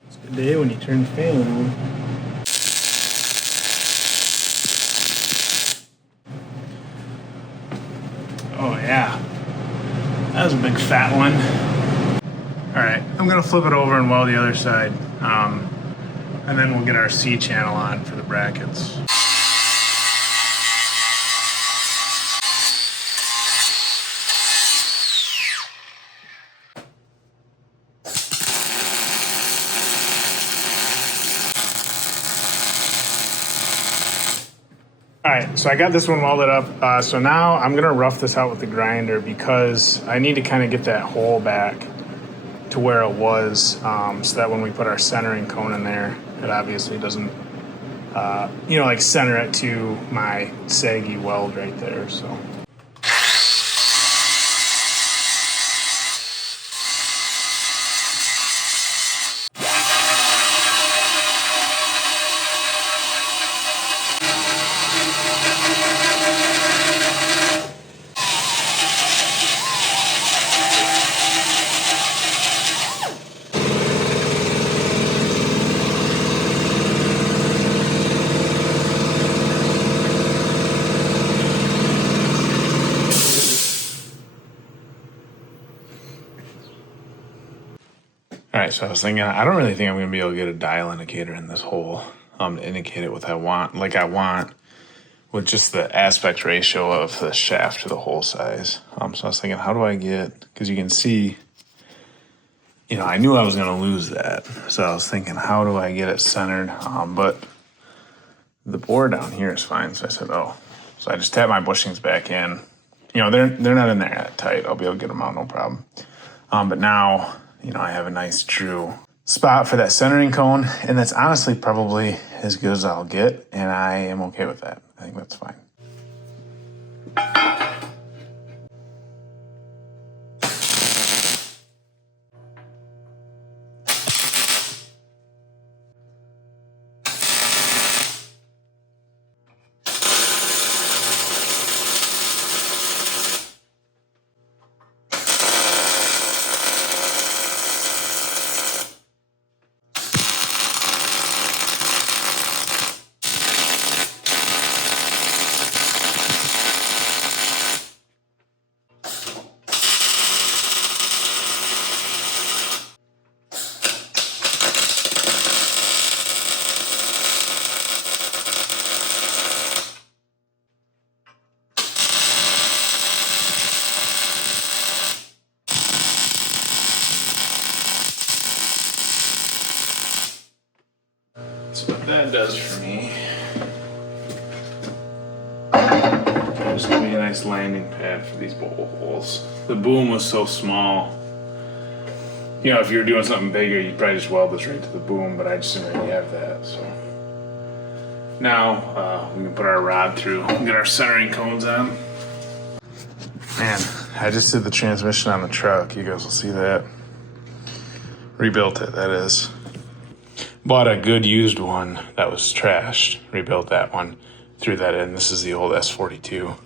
It's a good day when you turn the fan on. Oh yeah, that was a big fat one. All right, I'm gonna flip it over and weld the other side. And then we'll get our C channel on for the brackets. All right, so I got this one welded up. So now I'm gonna rough this out with the grinder because I need to kind of get that hole back to where it was, so that when we put our centering cone in there, it obviously doesn't, you know, like center it to my saggy weld right there, so. All right, so I was thinking, I don't really think I'm gonna be able to get a dial indicator in this hole to indicate it what I want. Like I want with just the aspect ratio of the shaft to the hole size. So I was thinking, how do I get, because you can see, I knew I was going to lose that. So I was thinking, how do I get it centered? But the bore down here is fine. So I said, oh. So I just tap my bushings back in. They're not in there that tight. I'll be able to get them out, no problem. But now, I have a nice true spot for that centering cone. And that's honestly probably as good as I'll get. And I am okay with that. I think that's fine. So what that does for me, just give me a nice landing pad for these bowl holes. The boom was so small. If you were doing something bigger, you'd probably just weld this right to the boom, but I just didn't really have that. So now we can put our rod through and get our centering cones on. Man, I just did the transmission on the truck. You guys will see that. Rebuilt it, that is. Bought a good used one that was trashed. Rebuilt that one. Threw that in. This is the old S42.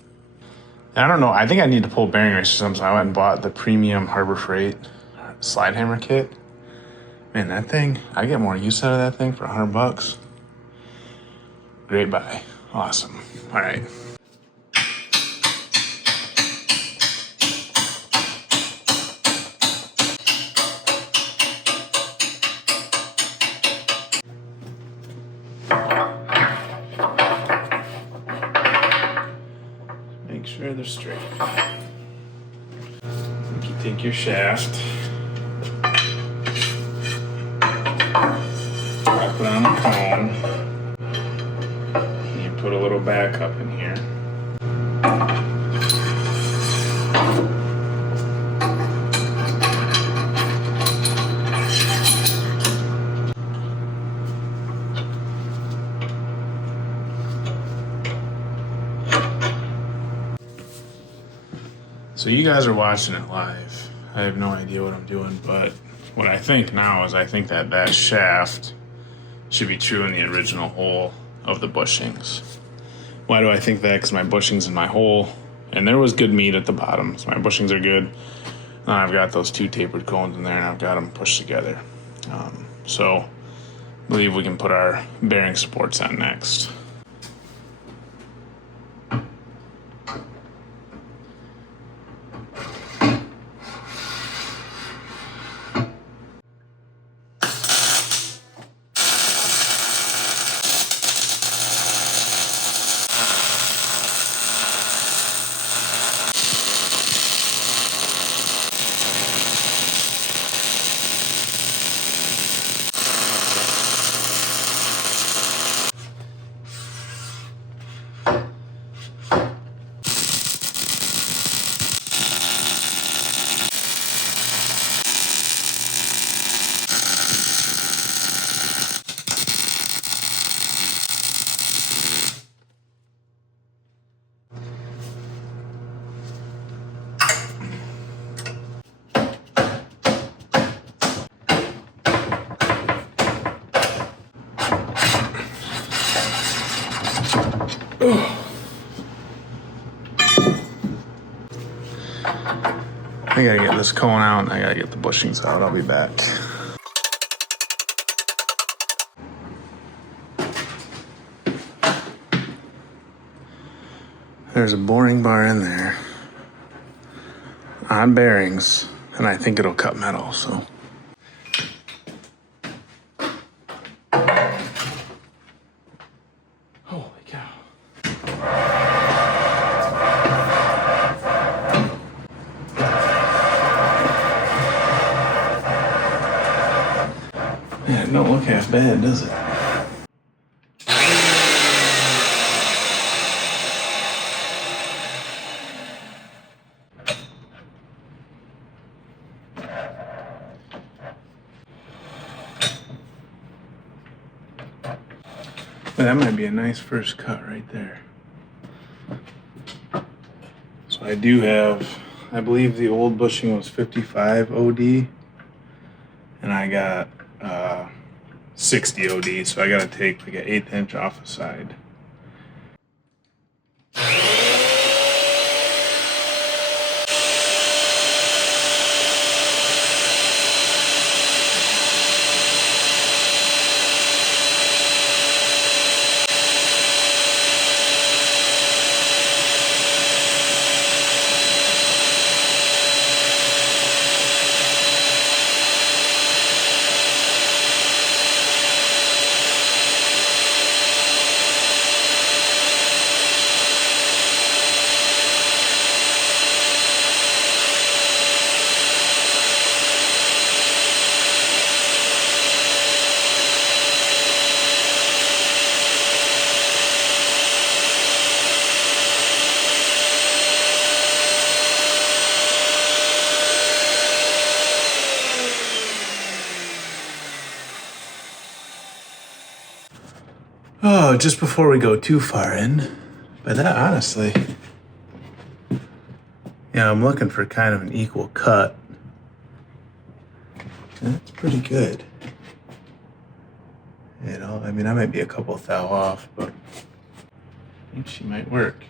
And I don't know. I think I need to pull bearing racers or something. So I went and bought the premium Harbor Freight slide hammer kit. Man, that thing, I get more use out of that thing for $100. Great buy. Awesome. All right. Make sure they're straight. You take your shaft, drop it on the cone, and you put a little backup in here. So you guys are watching it live. I have no idea what I'm doing, but what I think now is I think that shaft should be true in the original hole of the bushings. Why do I think that? Because my bushings in my hole, and there was good meat at the bottom, so my bushings are good. And I've got those two tapered cones in there, and I've got them pushed together. So I believe we can put our bearing supports on next. I gotta get this cone out and I gotta get the bushings out. I'll be back. There's a boring bar in there on bearings, and I think it'll cut metal, so. Holy cow. half bad, does it? But that might be a nice first cut right there. So I do have, I believe the old bushing was 55 OD, and I got 60 OD, so I gotta take like an 1/8 inch off a side. Oh, just before we go too far in, but that honestly, yeah, I'm looking for kind of an equal cut. That's pretty good. You know, I mean, I might be a couple thou off, but I think she might work.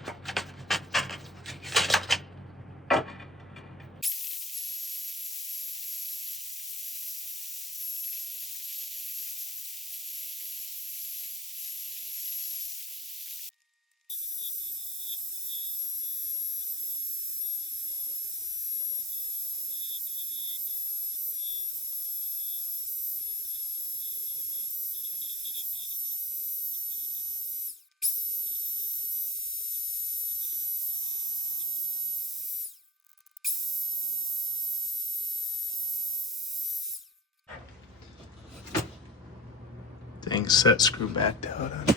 Dang, set screw backed out on me.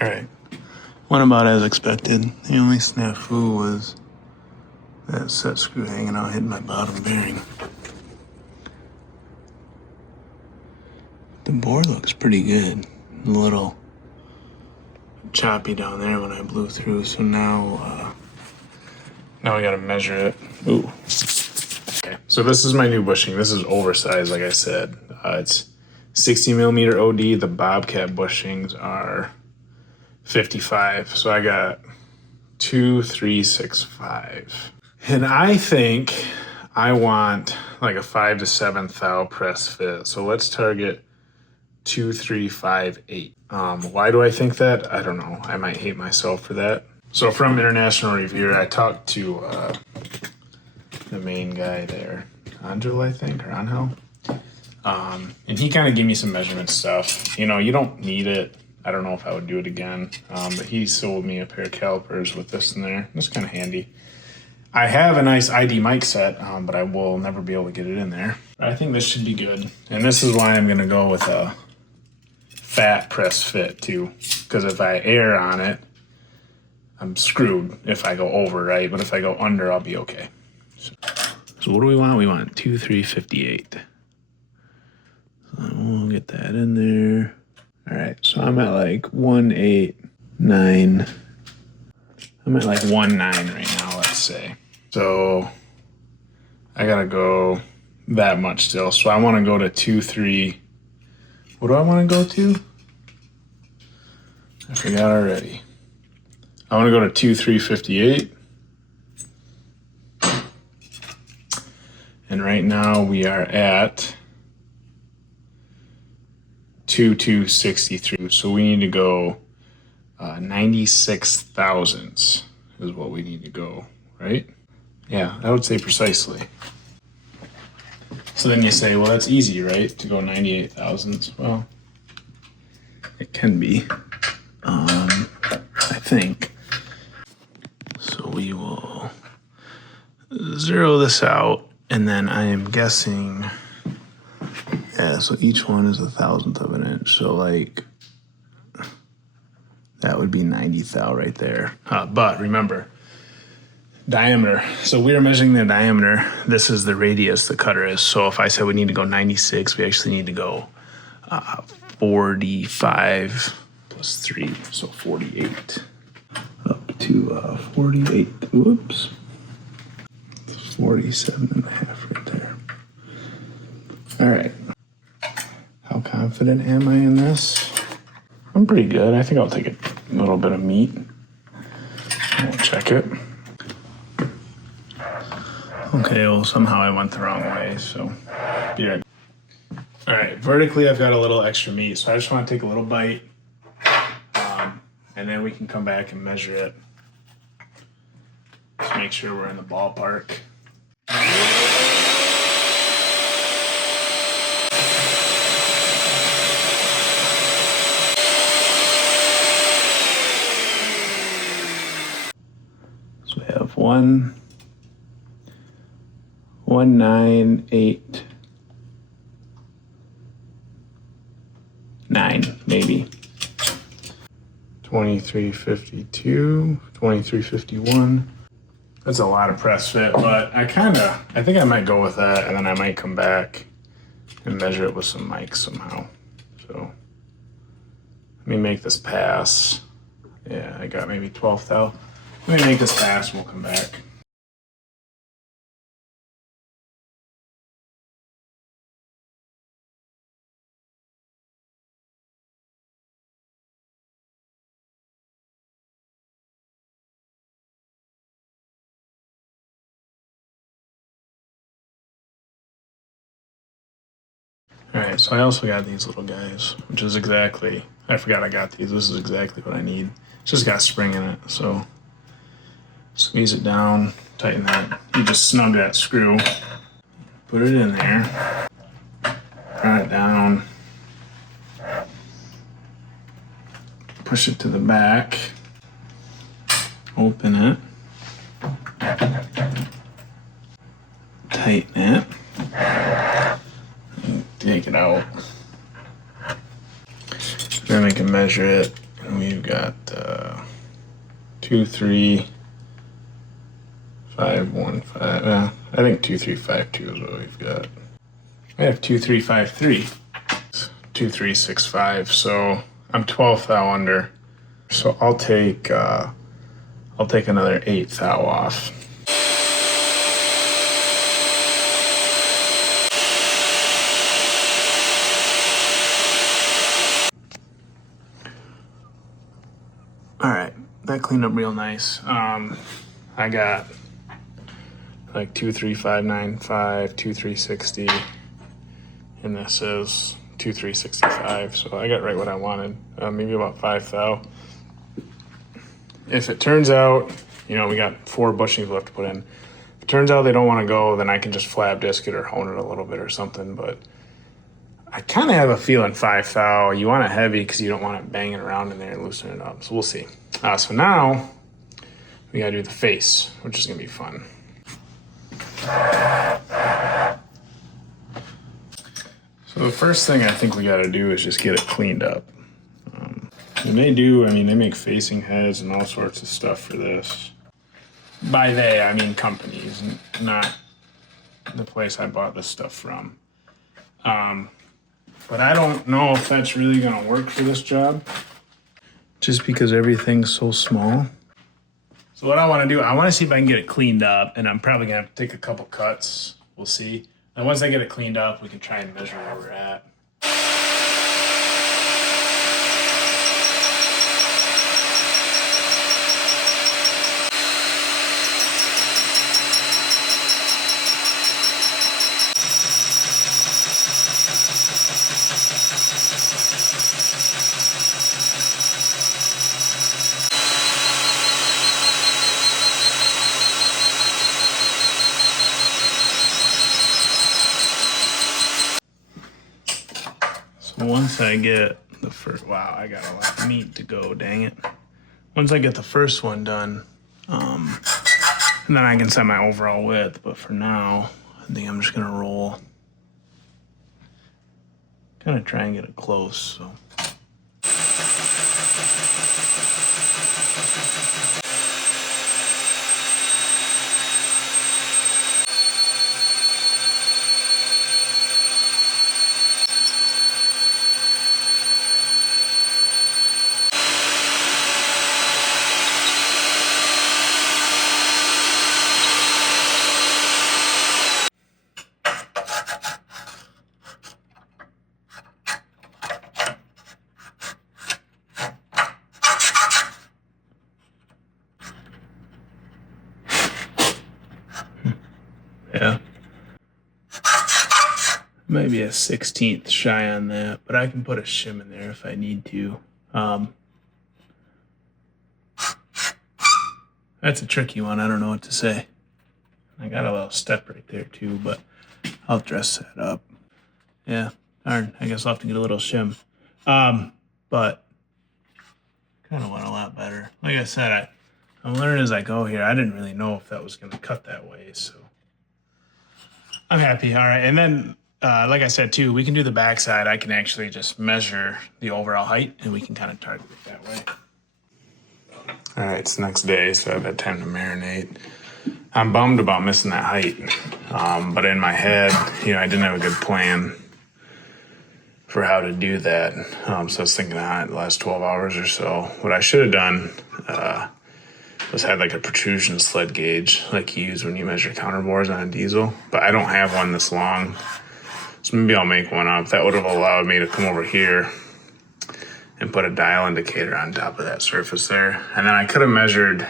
Alright, went about as expected. The only snafu was that set screw hanging out, hitting my bottom bearing. The bore looks pretty good. A little choppy down there when I blew through, so now we gotta measure it. Ooh. Okay, so this is my new bushing. This is oversized, like I said. It's 60 millimeter OD. The Bobcat bushings are 55. So I got 2,365. And I think I want like a 5 to 7 thou press fit. So let's target 2,358. Why do I think that? I don't know. I might hate myself for that. So from International Reviewer, I talked to the main guy there, Angel, I think, or Angel. And he kind of gave me some measurement stuff. You know, you don't need it. I don't know if I would do it again. But he sold me a pair of calipers with this in there. It's kind of handy. I have a nice ID mic set, but I will never be able to get it in there. But I think this should be good. And this is why I'm going to go with a fat press fit too. Because if I err on it, I'm screwed if I go over, right? But if I go under, I'll be okay. So what do we want? We want 2,358. So we'll get that in there. All right, so I'm at like 189. I'm at like 19 right now, let's say. So I gotta go that much still. So I want to go to 2,3. What do I want to go to? I forgot already. I want to go to 2,358. And right now we are at 2,263. So we need to go 96 thousandths is what we need to go, right? Yeah, I would say precisely. So then you say, well, that's easy, right? To go 98 thousandths. Well, it can be, I think. So zero this out, and then I am guessing, yeah, so each one is 1/1000th of an inch. So like, that would be 90 thou right there. But remember, diameter. So we are measuring the diameter. This is the radius the cutter is. So if I said we need to go 96, we actually need to go 45 plus 3, so 48. Up to 48. Whoops. 47.5 right there. All right. How confident am I in this? I'm pretty good. I think I'll take a little bit of meat. We'll check it. Okay, well, somehow I went the wrong way, so be right. All right, vertically, I've got a little extra meat, so I just want to take a little bite, and then we can come back and measure it. Just make sure we're in the ballpark. So we have 1,989, maybe. 2352, 2351. That's a lot of press fit, but I think I might go with that, and then I might come back and measure it with some mics somehow. So let me make this pass. Yeah, I got maybe 12 thou. Let me make this pass and we'll come back. All right, so I also got these little guys, which is exactly, I forgot I got these. This is exactly what I need. It's just got a spring in it, so squeeze it down, tighten that. You just snug that screw, put it in there, run it down, push it to the back, open it, tighten it. Take it out. Then we can measure it, and we've got 2355. I think 2352 is what we've got. I have 2353, 2365. So I'm 12 thou under. So I'll take another 8 thou off. All right, that cleaned up real nice. I got like 23595, 2360, and this is 2365. So I got right what I wanted. Maybe about 5 thou. If it turns out, we got 4 bushings left to put in. If it turns out they don't want to go, then I can just flap disc it or hone it a little bit or something. But I kind of have a feeling 5 thou. You want it heavy because you don't want it banging around in there and loosening it up. So we'll see. So now we got to do the face, which is going to be fun. So the first thing I think we got to do is just get it cleaned up. They make facing heads and all sorts of stuff for this. By they, I mean companies, not the place I bought this stuff from. But I don't know if that's really gonna work for this job, just because everything's so small. So what I wanna do, I wanna see if I can get it cleaned up, and I'm probably gonna have to take a couple cuts, we'll see. And once I get it cleaned up, we can try and measure where we're at. Once I get the first, wow, I got a lot of meat to go, dang it. Once I get the first one done, And then I can set my overall width, but for now, I think I'm just gonna roll. Kind of try and get it close, so. Yeah. Maybe a 1/16 shy on that, but I can put a shim in there if I need to. That's a tricky one. I don't know what to say. I got a little step right there too, but I'll dress that up. Yeah, darn. I guess I'll have to get a little shim. But kind of went a lot better. Like I said, I'm learning as I go here. I didn't really know if that was going to cut that way, so I'm happy. All right, and then like I said too, we can do the backside. I can actually just measure the overall height, and we can kind of target it that way. All right, it's the next day, so I've had time to marinate. I'm bummed about missing that height, but in my head, I didn't have a good plan for how to do that. So I was thinking the last 12 hours or so. What I should have done was had like a protrusion sled gauge like you use when you measure counterbores on a diesel, but I don't have one this long. So maybe I'll make one up. That would have allowed me to come over here and put a dial indicator on top of that surface there. And then I could have measured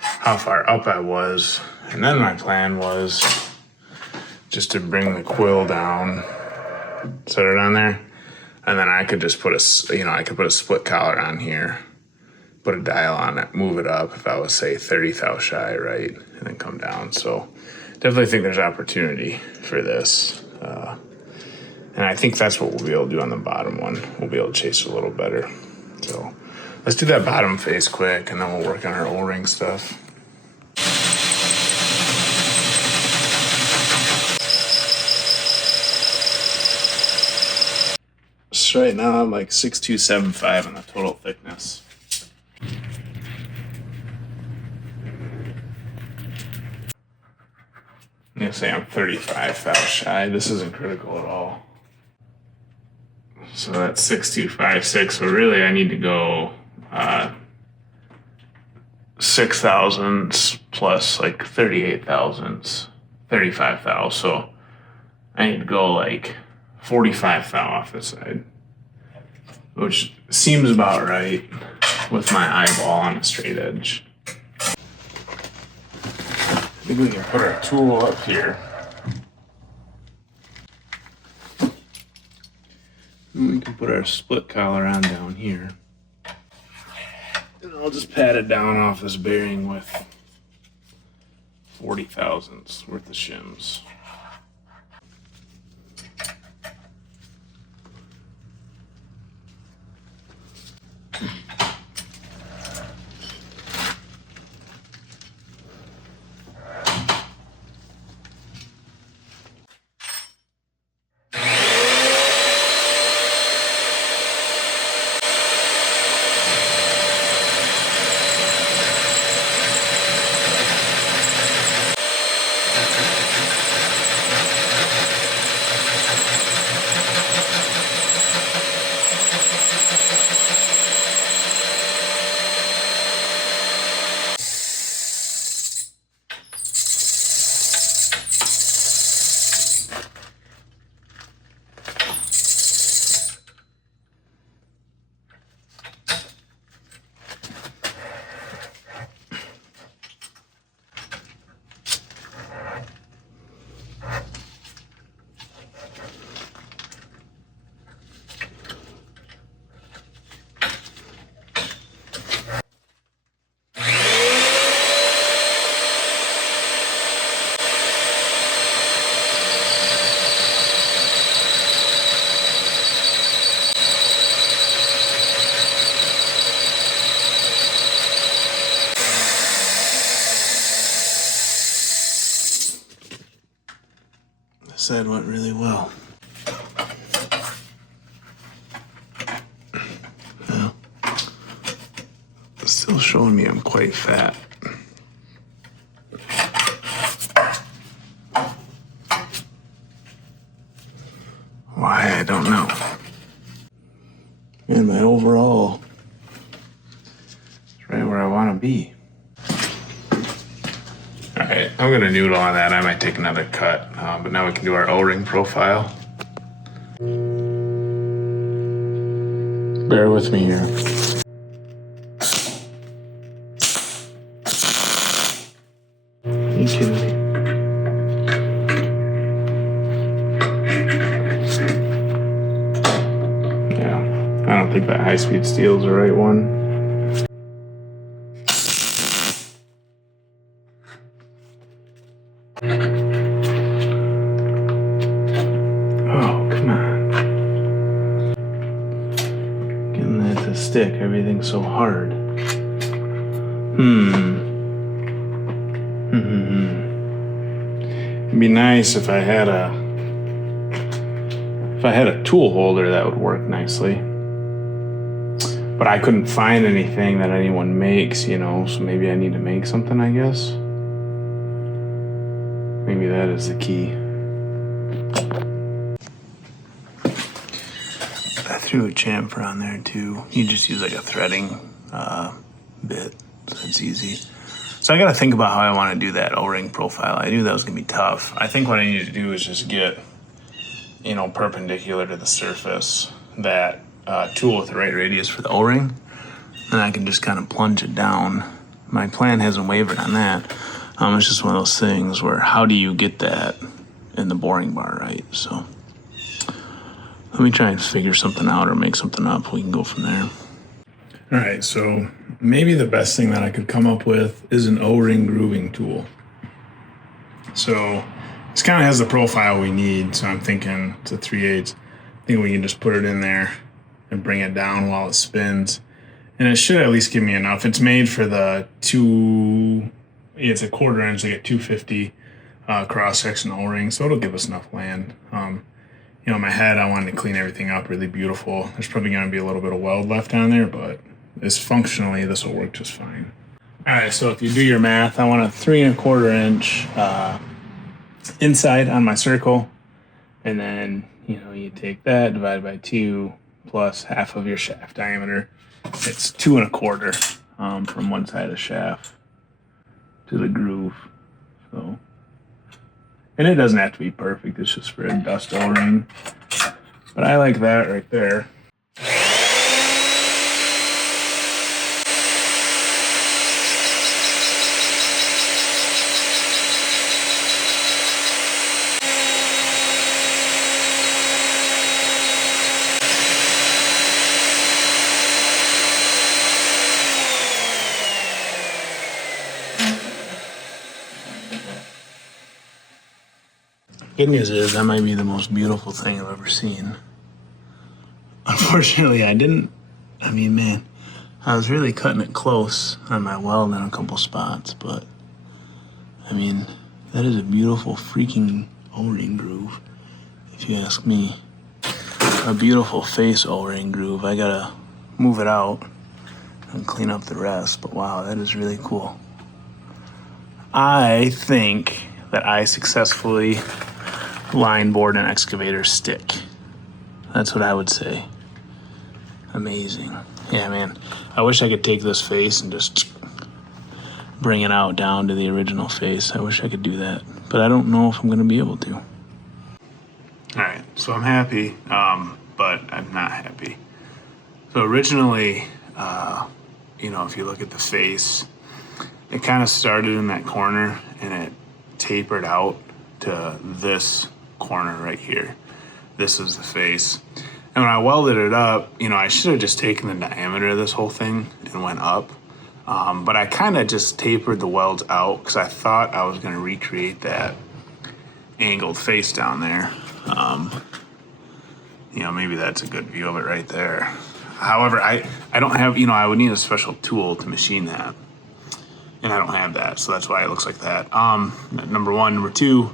how far up I was. And then my plan was just to bring the quill down, set it on there. And then I could just put I could put a split collar on here, put a dial on it, move it up if I was, say, 30 thou shy, right? And then come down. So definitely think there's opportunity for this. And I think that's what we'll be able to do on the bottom one. We'll be able to chase it a little better. So let's do that bottom face quick, and then we'll work on our O-ring stuff. So right now I'm like 6.275 on the total thickness. I'm gonna say I'm 35 thou shy. This isn't critical at all. So that's 6.256. So really I need to go 6 thousandths plus like 38 thousandths, 35 thou. So I need to go like 45 thou off this side, which seems about right with my eyeball on a straight edge. I think we can put our tool up here. And we can put our split collar on down here. And I'll just pat it down off this bearing with 40 thousandths worth of shims. said went really well. Yeah. It's still showing me I'm quite fat. Why, I don't know. And my overall is right where I want to be. All right, I'm gonna noodle on that. I might take another cut, but now we can do our O-ring profile. Bear with me here. Are you kidding me? Yeah, I don't think that high-speed steel is the right one. Stick, everything's so hard. It'd be nice if I had a tool holder that would work nicely. But I couldn't find anything that anyone makes, you know, so maybe I need to make something, I guess. Maybe that is the key. Threw a chamfer on there too. You just use like a threading bit, so it's easy. So I gotta think about how I want to do that O-ring profile. I knew that was gonna be tough. I think what I need to do is just get, you know, perpendicular to the surface, that tool with the right radius for the O-ring, and I can just kind of plunge it down. My plan hasn't wavered on that. It's just one of those things where how do you get that in the boring bar right? So let me try and figure something out or make something up. We can go from there. All right, so maybe the best thing that I could come up with is an O-ring grooving tool. So this kind of has the profile we need. So I'm thinking it's a 3/8. I think we can just put it in there and bring it down while it spins. And it should at least give me enough. It's made for the it's a 1/4 inch, like a 250 cross-section O-ring. So it'll give us enough land. You know, in my head, I wanted to clean everything up really beautiful. There's probably going to be a little bit of weld left on there, but functionally, this will work just fine. All right, so if you do your math, I want a 3 1/4 inch inside on my circle. And then, you know, you take that divided by 2 plus half of your shaft diameter. It's 2 1/4 from one side of the shaft to the groove. So. And it doesn't have to be perfect, it's just for a dust O-ring. But I like that right there. Good news is that might be the most beautiful thing I've ever seen. Unfortunately, I was really cutting it close on my weld in a couple spots, but I mean, that is a beautiful freaking O-ring groove, if you ask me. A beautiful face O-ring groove. I gotta move it out and clean up the rest, but wow, that is really cool. I think that I successfully line board an excavator stick. That's what I would say. Amazing. Yeah, man. I wish I could take this face and just bring it out down to the original face. I wish I could do that, but I don't know if I'm going to be able to. All right, so I'm happy, but I'm not happy. So originally, you know, if you look at the face, it kind of started in that corner and it tapered out to this corner right here. This is the face. And when I welded it up, you know, I should have just taken the diameter of this whole thing and went up. But I kind of just tapered the welds out because I thought I was going to recreate that angled face down there. You know, maybe that's a good view of it right there. However, I don't have, you know, I would need a special tool to machine that. And I don't have that, so that's why it looks like that. Number one. Number two,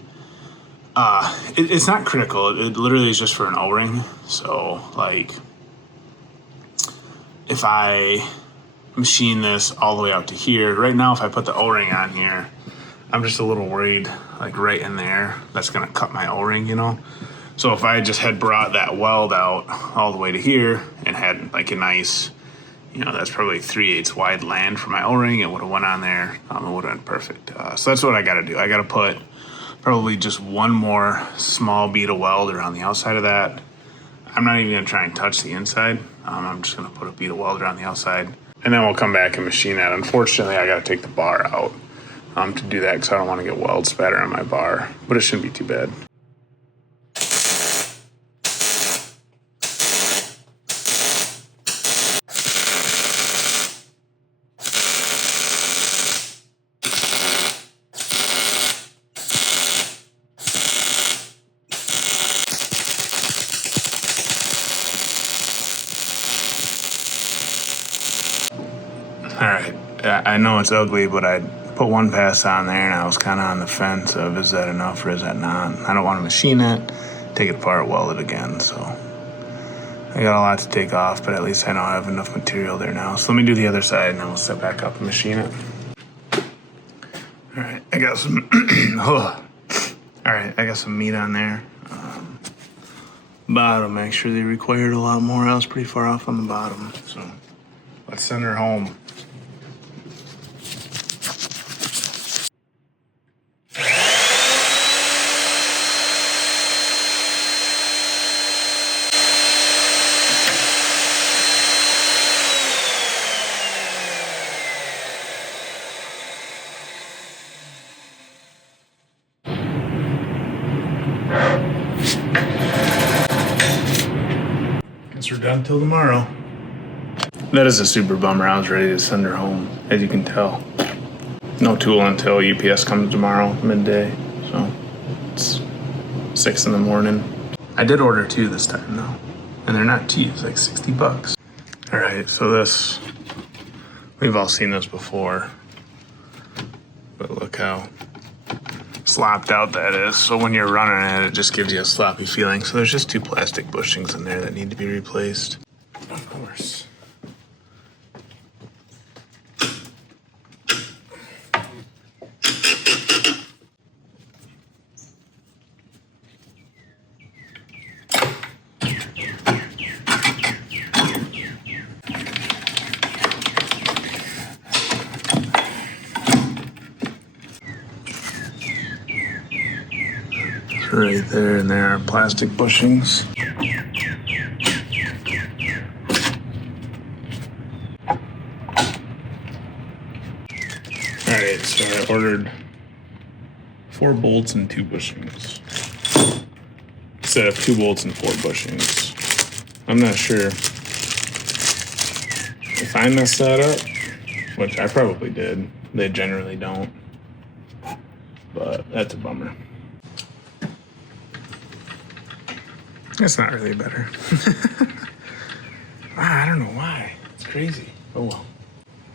It's not critical. It literally is just for an O-ring. So like, if I machine this all the way out to here, right now if I put the O-ring on here, I'm just a little worried, like right in there, that's gonna cut my O-ring, you know? So if I just had brought that weld out all the way to here and had like a nice, you know, that's probably 3/8 wide land for my O-ring, it would have went on there, it would have been perfect. So that's what I gotta do. I gotta put probably just one more small bead of weld around the outside of that. I'm not even gonna try and touch the inside. I'm just gonna put a bead of weld around the outside, and then we'll come back and machine that. Unfortunately, I gotta take the bar out to do that because I don't want to get weld spatter on my bar, but it shouldn't be too bad. All right, I know it's ugly, but I put one pass on there and I was kind of on the fence of is that enough or is that not? I don't want to machine it, take it apart, weld it again. So I got a lot to take off, but at least I know I have enough material there now. So let me do the other side and then we'll set back up and machine it. All right, I got some, all right, I got some meat on there. Bottom, actually, they required a lot more. I was pretty far off on the bottom, so let's send her home. Guess we're done till tomorrow. That is a super bummer. I was ready to send her home, as you can tell. No tool until UPS comes tomorrow, midday. So it's 6 in the morning. I did order 2 this time though, and they're not cheap. It's like $60. All right, so this, we've all seen this before, but look how slopped out that is. So when you're running it, it just gives you a sloppy feeling. So there's just 2 plastic bushings in there that need to be replaced. Of course. Right there, and there are plastic bushings. Alright, so I ordered 4 bolts and 2 bushings. Instead of 2 bolts and 4 bushings. I'm not sure if I messed that up, which I probably did. They generally don't. But that's a bummer. It's not really better. I don't know why. It's crazy. Oh well.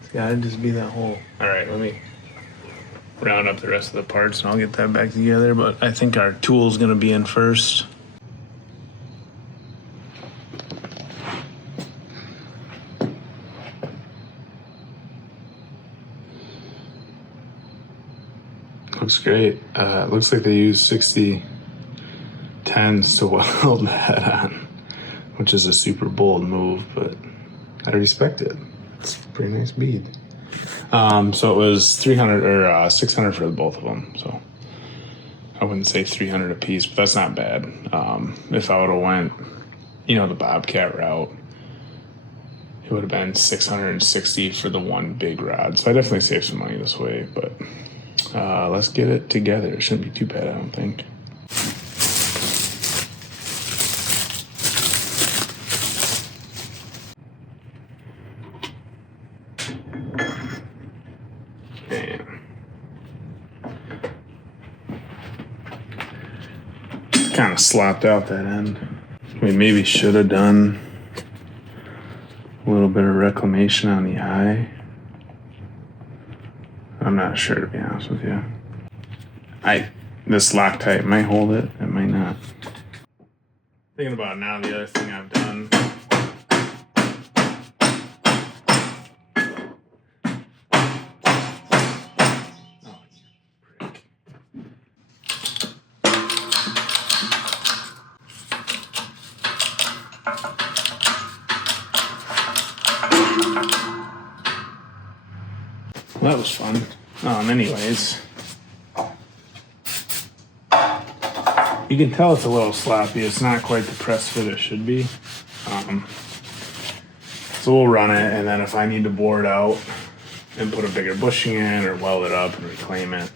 It's gotta just be that hole. Alright, let me round up the rest of the parts and I'll get that back together, but I think our tool's gonna be in first. Looks great. It looks like they use 60 10s to weld that on, which is a super bold move, but I respect it. It's a pretty nice bead. So it was 300 or 600 for both of them. So I wouldn't say 300 a piece, but that's not bad. If I would have went, you know, the Bobcat route, it would have been 660 for the one big rod. So I definitely saved some money this way, but let's get it together. It shouldn't be too bad, I don't think. Kind of slopped out that end. We maybe should have done a little bit of reclamation on the eye. I'm not sure, to be honest with you. I This Loctite might hold it, it might not. Thinking about it now, the other thing I've done. Well, that was fun. Anyways, you can tell it's a little sloppy. It's not quite the press fit it should be. So we'll run it, and then if I need to bore it out and put a bigger bushing in or weld it up and reclaim it,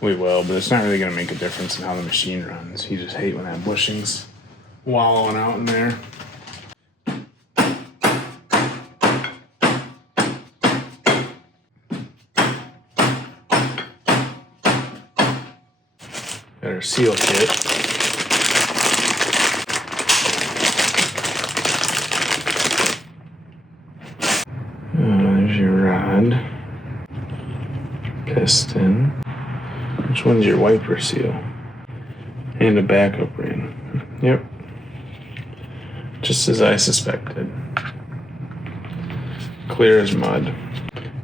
we will. But it's not really going to make a difference in how the machine runs. You just hate when that bushing's wallowing out in there. Got our seal kit. There's your rod, piston. Which one's your wiper seal? And a backup ring. Yep. Just as I suspected. Clear as mud.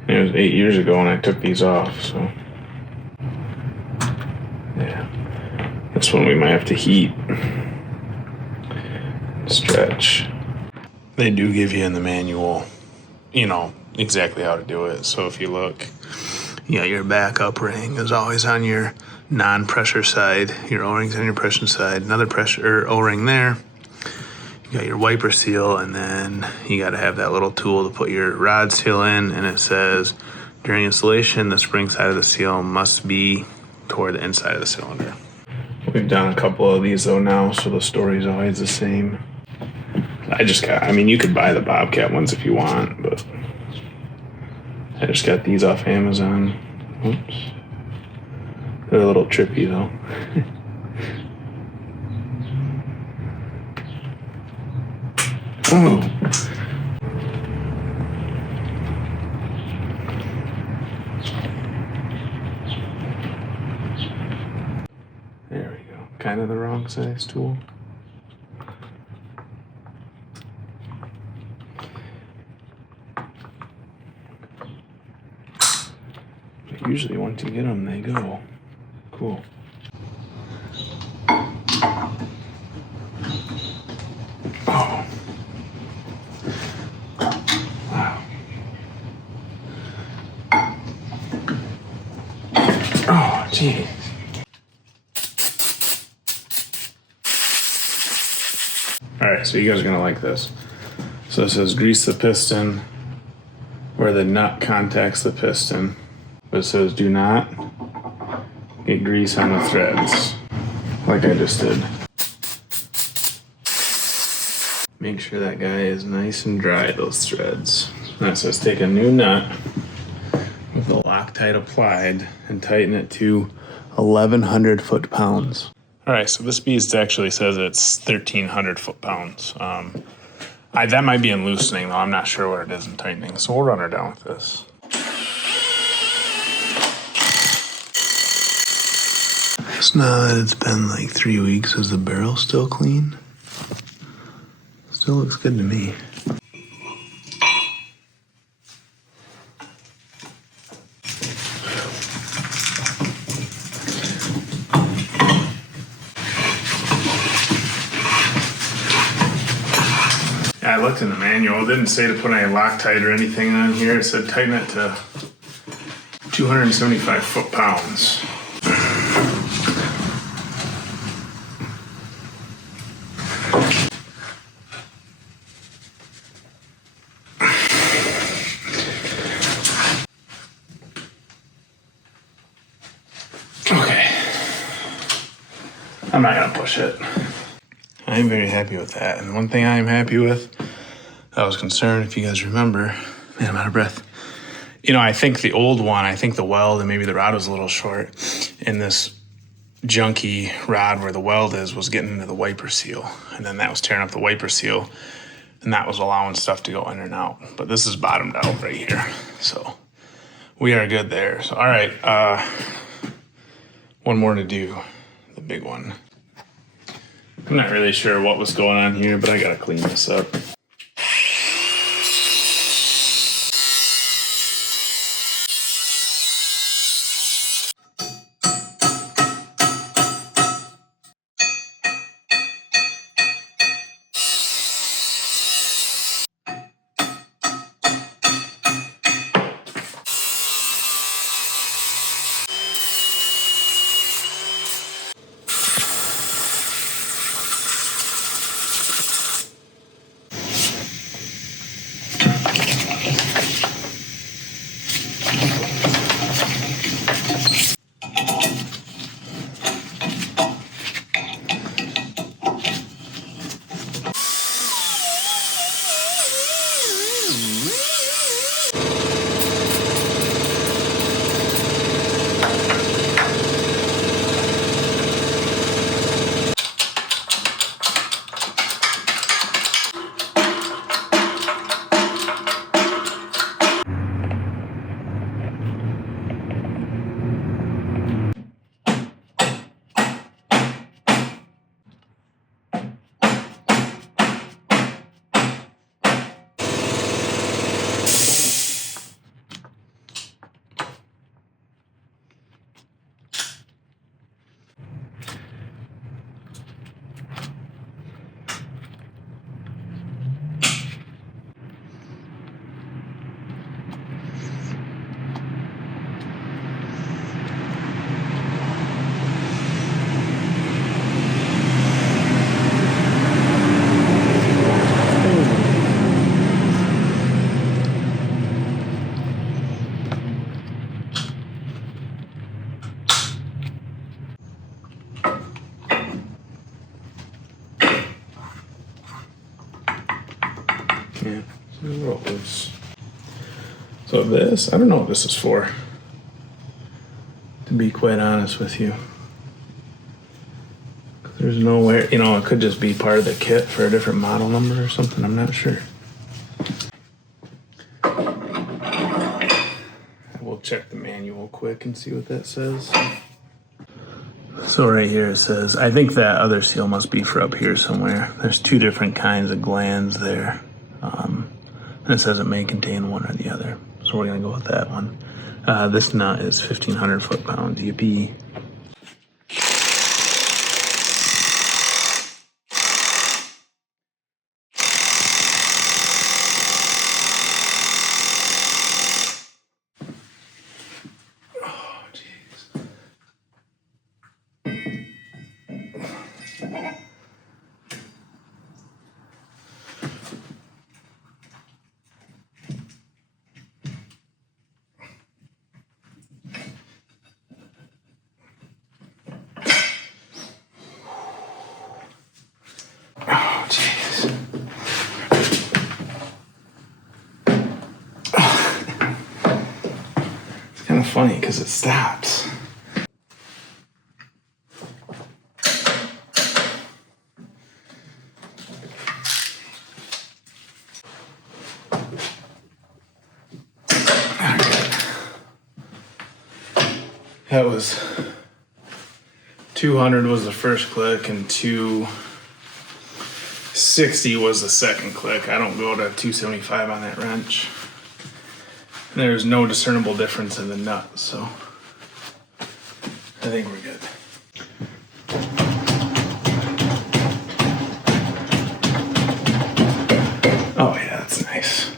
And it was 8 years ago when I took these off, so. Yeah. This one we might have to heat. Stretch. They do give you in the manual, exactly how to do it. So if you look, your backup ring is always on your non-pressure side. Your O-ring's on your pressure side. Another pressure O-ring there. You got your wiper seal, and then you got to have that little tool to put your rod seal in. And it says, during installation, the spring side of the seal must be toward the inside of the cylinder. We've done a couple of these though now, so the story's always the same. You could buy the Bobcat ones if you want, but I just got these off Amazon. Oops. They're a little trippy though. Oh. There we go. Kind of the wrong size tool. But usually once you get them, they go. Cool. Oh. Wow. Oh, geez. Alright, so you guys are gonna like this. So it says grease the piston where the nut contacts the piston. But it says do not get grease on the threads, like I just did. Make sure that guy is nice and dry, those threads. And it says take a new nut with the Loctite applied and tighten it to 1,100 foot-pounds. All right, so this beast actually says it's 1,300 foot-pounds. That might be in loosening, though. I'm not sure what it is in tightening, so we'll run her down with this. So now that it's been like 3 weeks, is the barrel still clean? Still looks good to me. I looked in the manual. It didn't say to put any Loctite or anything on here. It said tighten it to 275 foot-pounds. Okay. I'm not gonna push it. I'm very happy with that. And one thing I am happy with, I was concerned, if you guys remember, man, I'm out of breath. I think the old one, the weld and maybe the rod was a little short. And this junky rod where the weld was getting into the wiper seal. And then that was tearing up the wiper seal. And that was allowing stuff to go in and out. But this is bottomed out right here. So we are good there. So, all right. one more to do, the big one. I'm not really sure what was going on here, but I gotta clean this up. Yeah, so this, I don't know what this is for, to be quite honest with you. There's nowhere, you know, it could just be part of the kit for a different model number or something, I'm not sure. We'll check the manual quick and see what that says. So right here it says, I think that other seal must be for up here somewhere. There's two different kinds of glands there. And it says it may contain one or the other. So we're gonna go with that one. This nut is 1,500 foot-pounds. Yippee. Oh, jeez. Kind of funny because it stops. That was 200 was the first click and 260 was the second click. I don't go to 275 on that wrench. There's no discernible difference in the nut, so I think we're good. Oh yeah, that's nice.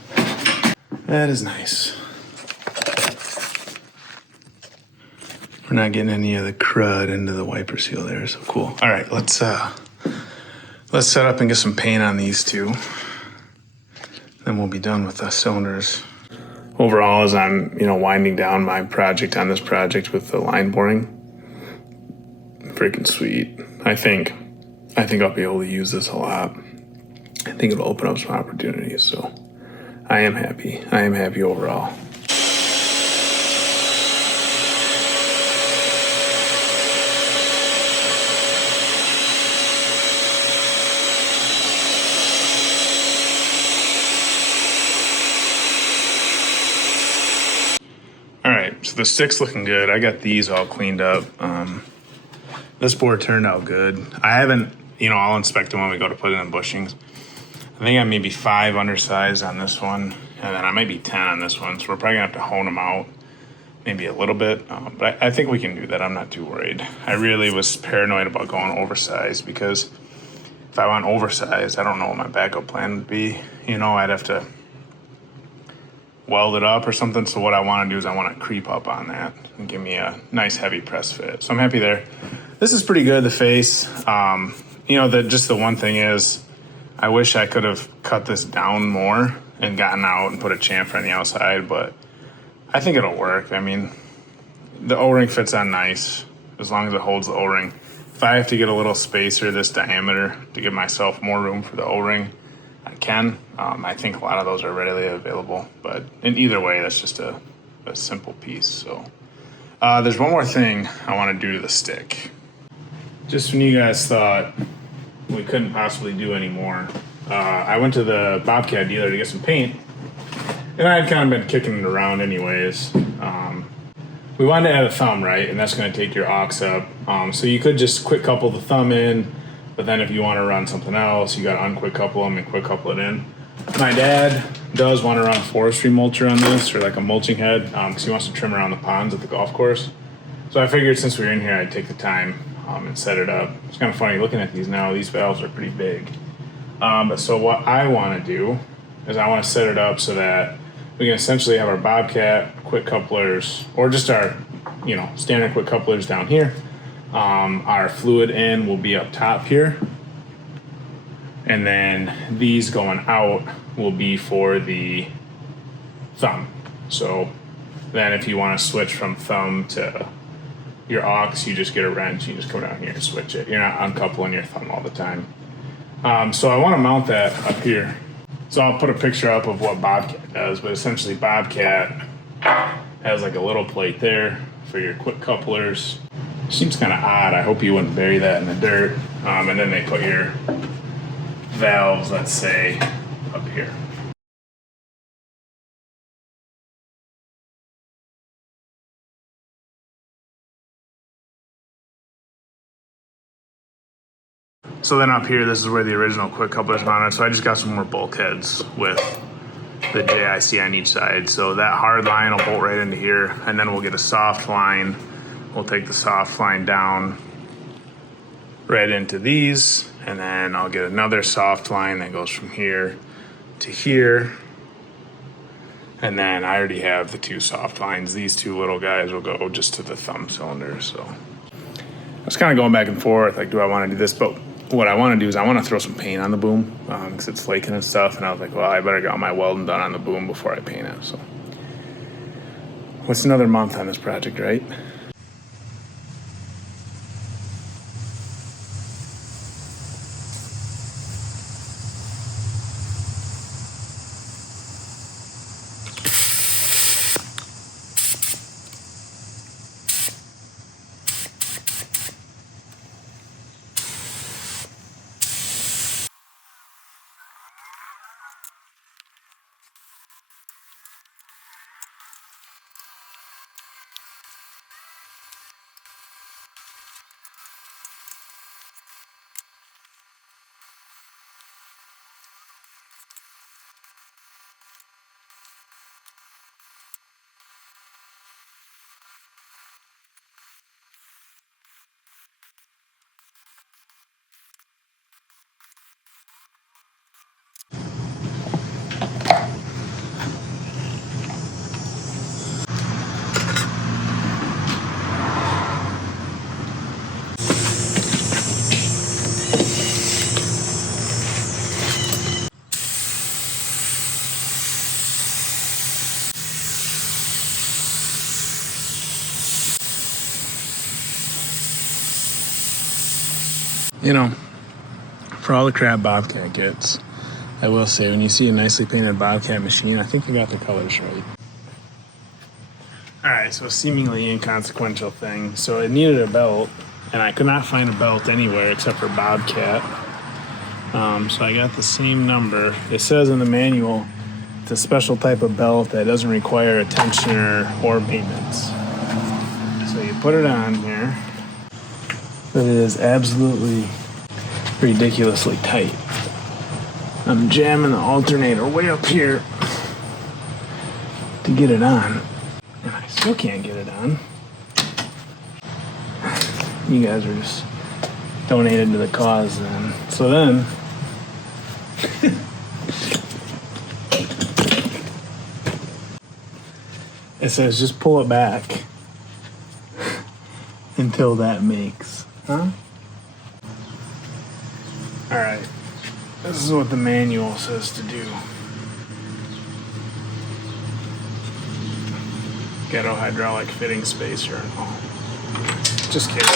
That is nice. We're not getting any of the crud into the wiper seal there, so cool. All right, let's set up and get some paint on these two. Then we'll be done with the cylinders. Overall, as I'm, winding down my project on this project with the line boring, freaking sweet. I think I'll be able to use this a lot. I think it'll open up some opportunities, so I am happy. I am happy overall. All right, so the stick's looking good. I got these all cleaned up. This board turned out good. I haven't, I'll inspect them when we go to put in the bushings. I think I'm maybe 5 undersized on this one, and then I might be 10 on this one, so we're probably gonna have to hone them out maybe a little bit, but I think we can do that. I'm not too worried. I really was paranoid about going oversized because if I went oversized, I don't know what my backup plan would be. I'd have to weld it up or something. So what I want to do is I want to creep up on that and give me a nice heavy press fit. So I'm happy there. This is pretty good, the face. Just the one thing is I wish I could have cut this down more and gotten out and put a chamfer on the outside, but I think it'll work. I mean, the O-ring fits on nice as long as it holds the O-ring. If I have to get a little spacer this diameter to give myself more room for the O-ring, I can. I think a lot of those are readily available, but in either way, that's just a simple piece. So there's one more thing I want to do to the stick. Just when you guys thought we couldn't possibly do any more, I went to the Bobcat dealer to get some paint. And I had kind of been kicking it around anyways. We wanted to add a thumb, right? And that's going to take your aux up. So you could just quick couple the thumb in, but then if you want to run something else, you got to unquick couple them and quick couple it in. My dad does want to run a forestry mulcher on this, or like a mulching head, because he wants to trim around the ponds at the golf course. So I figured since we were in here, I'd take the time and set it up. It's kind of funny looking at these now. These valves are pretty big. But so what I want to do is I want to set it up so that we can essentially have our Bobcat quick couplers, or just our, standard quick couplers down here. Our fluid end will be up top here. And then these going out will be for the thumb. So then if you want to switch from thumb to your aux, you just get a wrench, you just come down here and switch it. You're not uncoupling your thumb all the time. So I want to mount that up here. So I'll put a picture up of what Bobcat does, but essentially Bobcat has like a little plate there for your quick couplers. Seems kind of odd. I hope you wouldn't bury that in the dirt. And then they put your valves, let's say, up here. So then up here, this is where the original quick couplers mounted. So I just got some more bulkheads with the JIC on each side. So that hard line will bolt right into here, and then we'll get a soft line. We'll take the soft line down right into these, and then I'll get another soft line that goes from here to here. And then I already have the 2 soft lines. These 2 little guys will go just to the thumb cylinder. So I was kind of going back and forth, like, do I want to do this? But what I want to do is I want to throw some paint on the boom because it's flaking and stuff. And I was like, well, I better get all my welding done on the boom before I paint it. So what's another month on this project, right? For all the crap Bobcat gets, I will say when you see a nicely painted Bobcat machine, I think they got the colors right. Alright, so a seemingly inconsequential thing. So it needed a belt, and I could not find a belt anywhere except for Bobcat. So I got the same number. It says in the manual it's a special type of belt that doesn't require a tensioner or maintenance. So you put it on here. but it is absolutely ridiculously tight. I'm jamming the alternator way up here to get it on, and I still can't get it on. You guys are just donated to the cause then. So then, it says just pull it back until that makes, huh? All right, this is what the manual says to do. Ghetto hydraulic fitting spacer and all. Just kidding.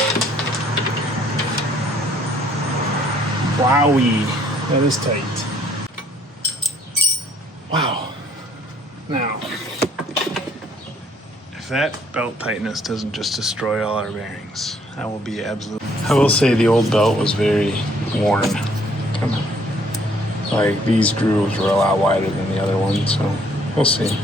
Wowie, that is tight. Wow. Now, if that belt tightness doesn't just destroy all our bearings, I will be absolutely... I will say the old belt was very worn. Come on. Like, these grooves were a lot wider than the other ones, so we'll see.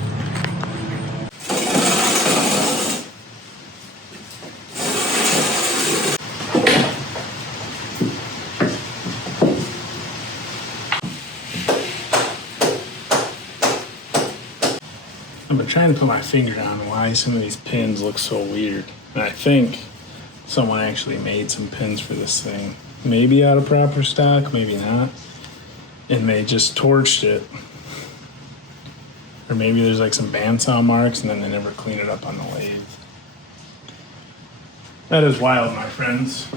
I've been trying to put my finger on why some of these pins look so weird. And I think someone actually made some pins for this thing. Maybe out of proper stock, maybe not. And they just torched it. Or maybe there's like some bandsaw marks and then they never clean it up on the lathe. That is wild, my friends.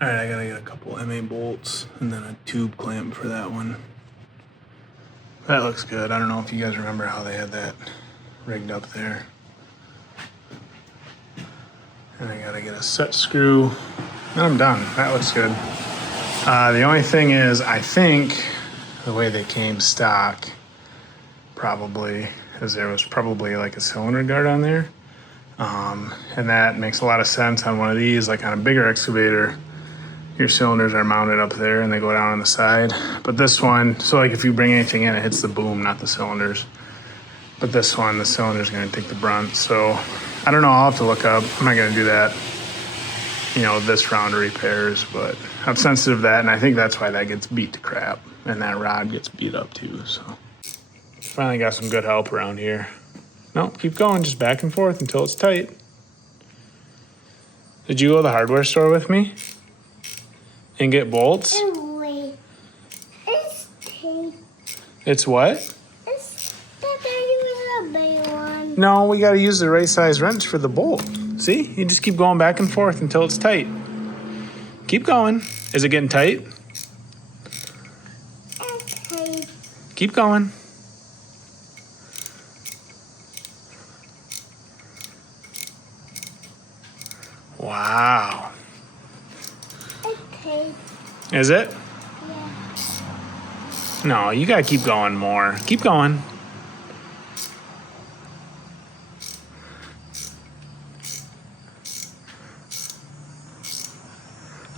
Alright, I gotta get a couple MA bolts and then a tube clamp for that one. That looks good. I don't know if you guys remember how they had that rigged up there. And I gotta get a set screw. And I'm done. That looks good. The only thing is, I think the way they came stock probably is there was probably like a cylinder guard on there. And that makes a lot of sense on one of these, like on a bigger excavator. Your cylinders are mounted up there and they go down on the side. But this one, so like if you bring anything in, it hits the boom, not the cylinders. But this one, the cylinder's gonna take the brunt. So I don't know, I'll have to look up. I'm not gonna do that, you know, this round of repairs, but I'm sensitive to that, and I think that's why that gets beat to crap. And that rod gets beat up too, so. Finally got some good help around here. No, keep going, just back and forth until it's tight. Did you go to the hardware store with me? And get bolts? Wait. It's tape. It's what? It's that a big one. No, we gotta use the right size wrench for the bolt. See? You just keep going back and forth until it's tight. Keep going. Is it getting tight? It's tape. Keep going. Wow. It's tape. Is it? Yeah. No, you gotta keep going more. Keep going.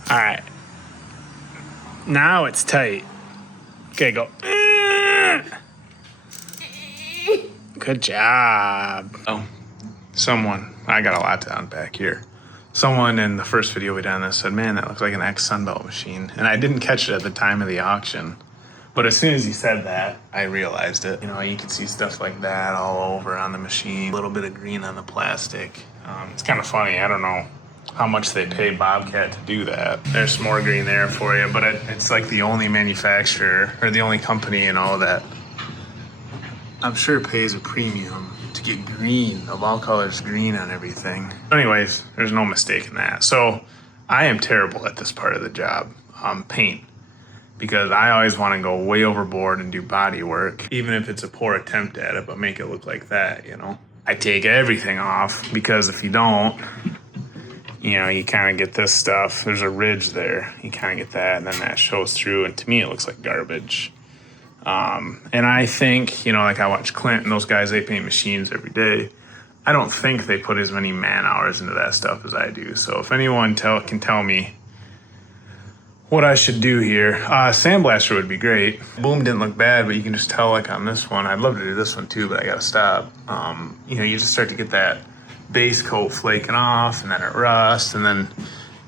All right. Now it's tight. Okay, go. Good job. Oh, someone, I got a lot to unpack here. Someone in the first video we did on this said, man, that looks like an ex-Sunbelt machine. And I didn't catch it at the time of the auction. But as soon as he said that, I realized it. You know, you can see stuff like that all over on the machine. A little bit of green on the plastic. It's kind of funny. I don't know how much they pay Bobcat to do that. There's some more green there for you, but it's like the only manufacturer or the only company and all that I'm sure pays a premium to get green, of all colors, green on everything. Anyways, there's no mistake in that. So I am terrible at this part of the job, paint, because I always want to go way overboard and do body work, even if it's a poor attempt at it, but make it look like that, you know? I take everything off because if you don't, you know, you kind of get this stuff. There's a ridge there. You kind of get that, and then that shows through, and to me, it looks like garbage. And I think, you know, like I watch Clint and those guys, they paint machines every day. I don't think they put as many man hours into that stuff as I do. So if anyone can tell me what I should do here, sandblaster would be great. Boom didn't look bad, but you can just tell like on this one, I'd love to do this one too, but I gotta stop. You know, you just start to get that base coat flaking off, and then it rusts, and then,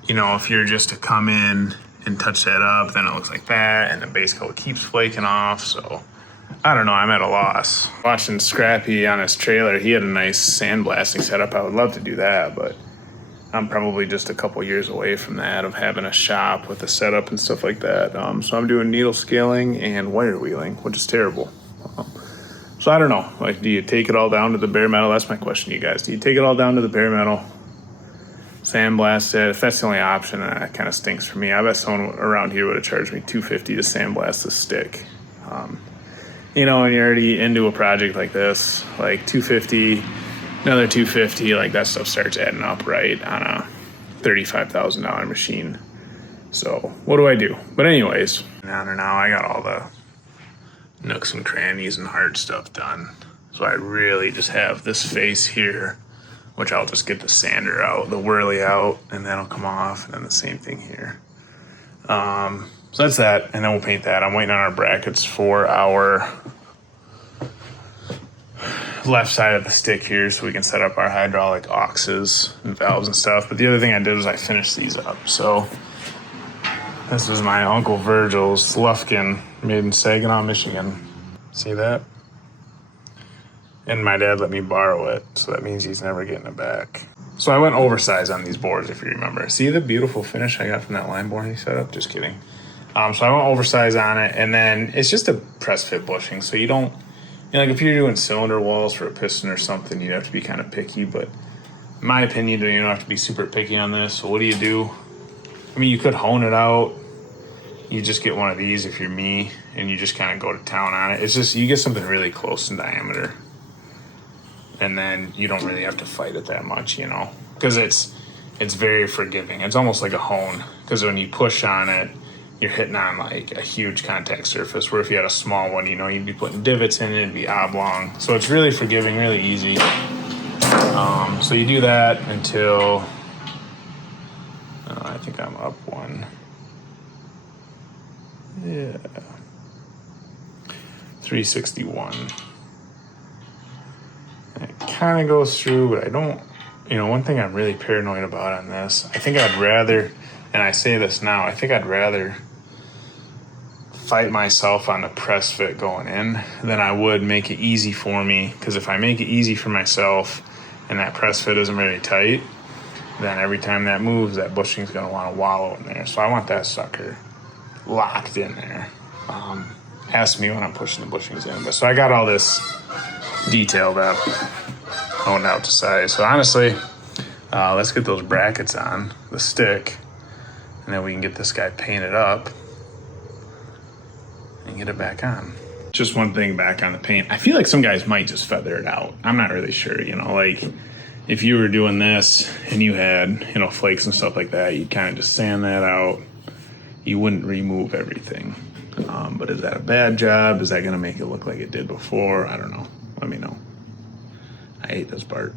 you know, if you're just to come in and touch that up, then it looks like that, and the base coat keeps flaking off. So I don't know, I'm at a loss. Watching Scrappy on his trailer, he had a nice sandblasting setup. I would love to do that, but I'm probably just a couple years away from that, of having a shop with a setup and stuff like that. So I'm doing needle scaling and wire wheeling, which is terrible. So I don't know, like, do you take it all down to the bare metal? That's my question to you guys. Do you take it all down to the bare metal, sandblast it? If that's the only option, then that kind of stinks for me. I bet someone around here would have charged me $250 to sandblast the stick. You know, when you're already into a project like this, like $250, another $250, like that stuff starts adding up, right, on a $35,000 machine. So what do I do? But anyways, now I got all the nooks and crannies and hard stuff done. So I really just have this face here, which I'll just get the sander out, the whirly out, and that'll come off, and then the same thing here. So that's that, and then we'll paint that. I'm waiting on our brackets for our left side of the stick here so we can set up our hydraulic auxes and valves and stuff. But the other thing I did was I finished these up. So this is my Uncle Virgil's Lufkin, made in Saginaw, Michigan. See that? And my dad let me borrow it, so that means he's never getting it back. So I went oversized on these boards, if you remember. See the beautiful finish I got from that line board he set up? Just kidding. So I went oversized on it, and then it's just a press fit bushing, so you don't, you know, like if you're doing cylinder walls for a piston or something, you'd have to be kind of picky, but in my opinion, you don't have to be super picky on this. So what do? I mean, you could hone it out. You just get one of these if you're me, and you just kind of go to town on it. It's just, you get something really close in diameter, and then you don't really have to fight it that much, you know, because it's very forgiving. It's almost like a hone, because when you push on it, you're hitting on like a huge contact surface, where if you had a small one, you know, you'd be putting divots in it, it'd be oblong. So it's really forgiving, really easy. So you do that until, I think I'm up one. Yeah. 361. And it kind of goes through, but I don't, you know, one thing I'm really paranoid about on this, I think I'd rather, and I say this now, I think I'd rather fight myself on the press fit going in than I would make it easy for me. Because if I make it easy for myself and that press fit isn't very tight, then every time that moves, that bushing's going to want to wallow in there. So I want that sucker locked in there. Ask me when I'm pushing the bushings in. But so I got all this detailed up, honed out to size. So honestly, let's get those brackets on the stick, and then we can get this guy painted up and get it back on. Just one thing back on the paint. I feel like some guys might just feather it out. I'm not really sure, you know, like if you were doing this and you had, you know, flakes and stuff like that, you'd kind of just sand that out. You wouldn't remove everything. But is that a bad job? Is that going to make it look like it did before? I don't know. Let me know. I hate this part.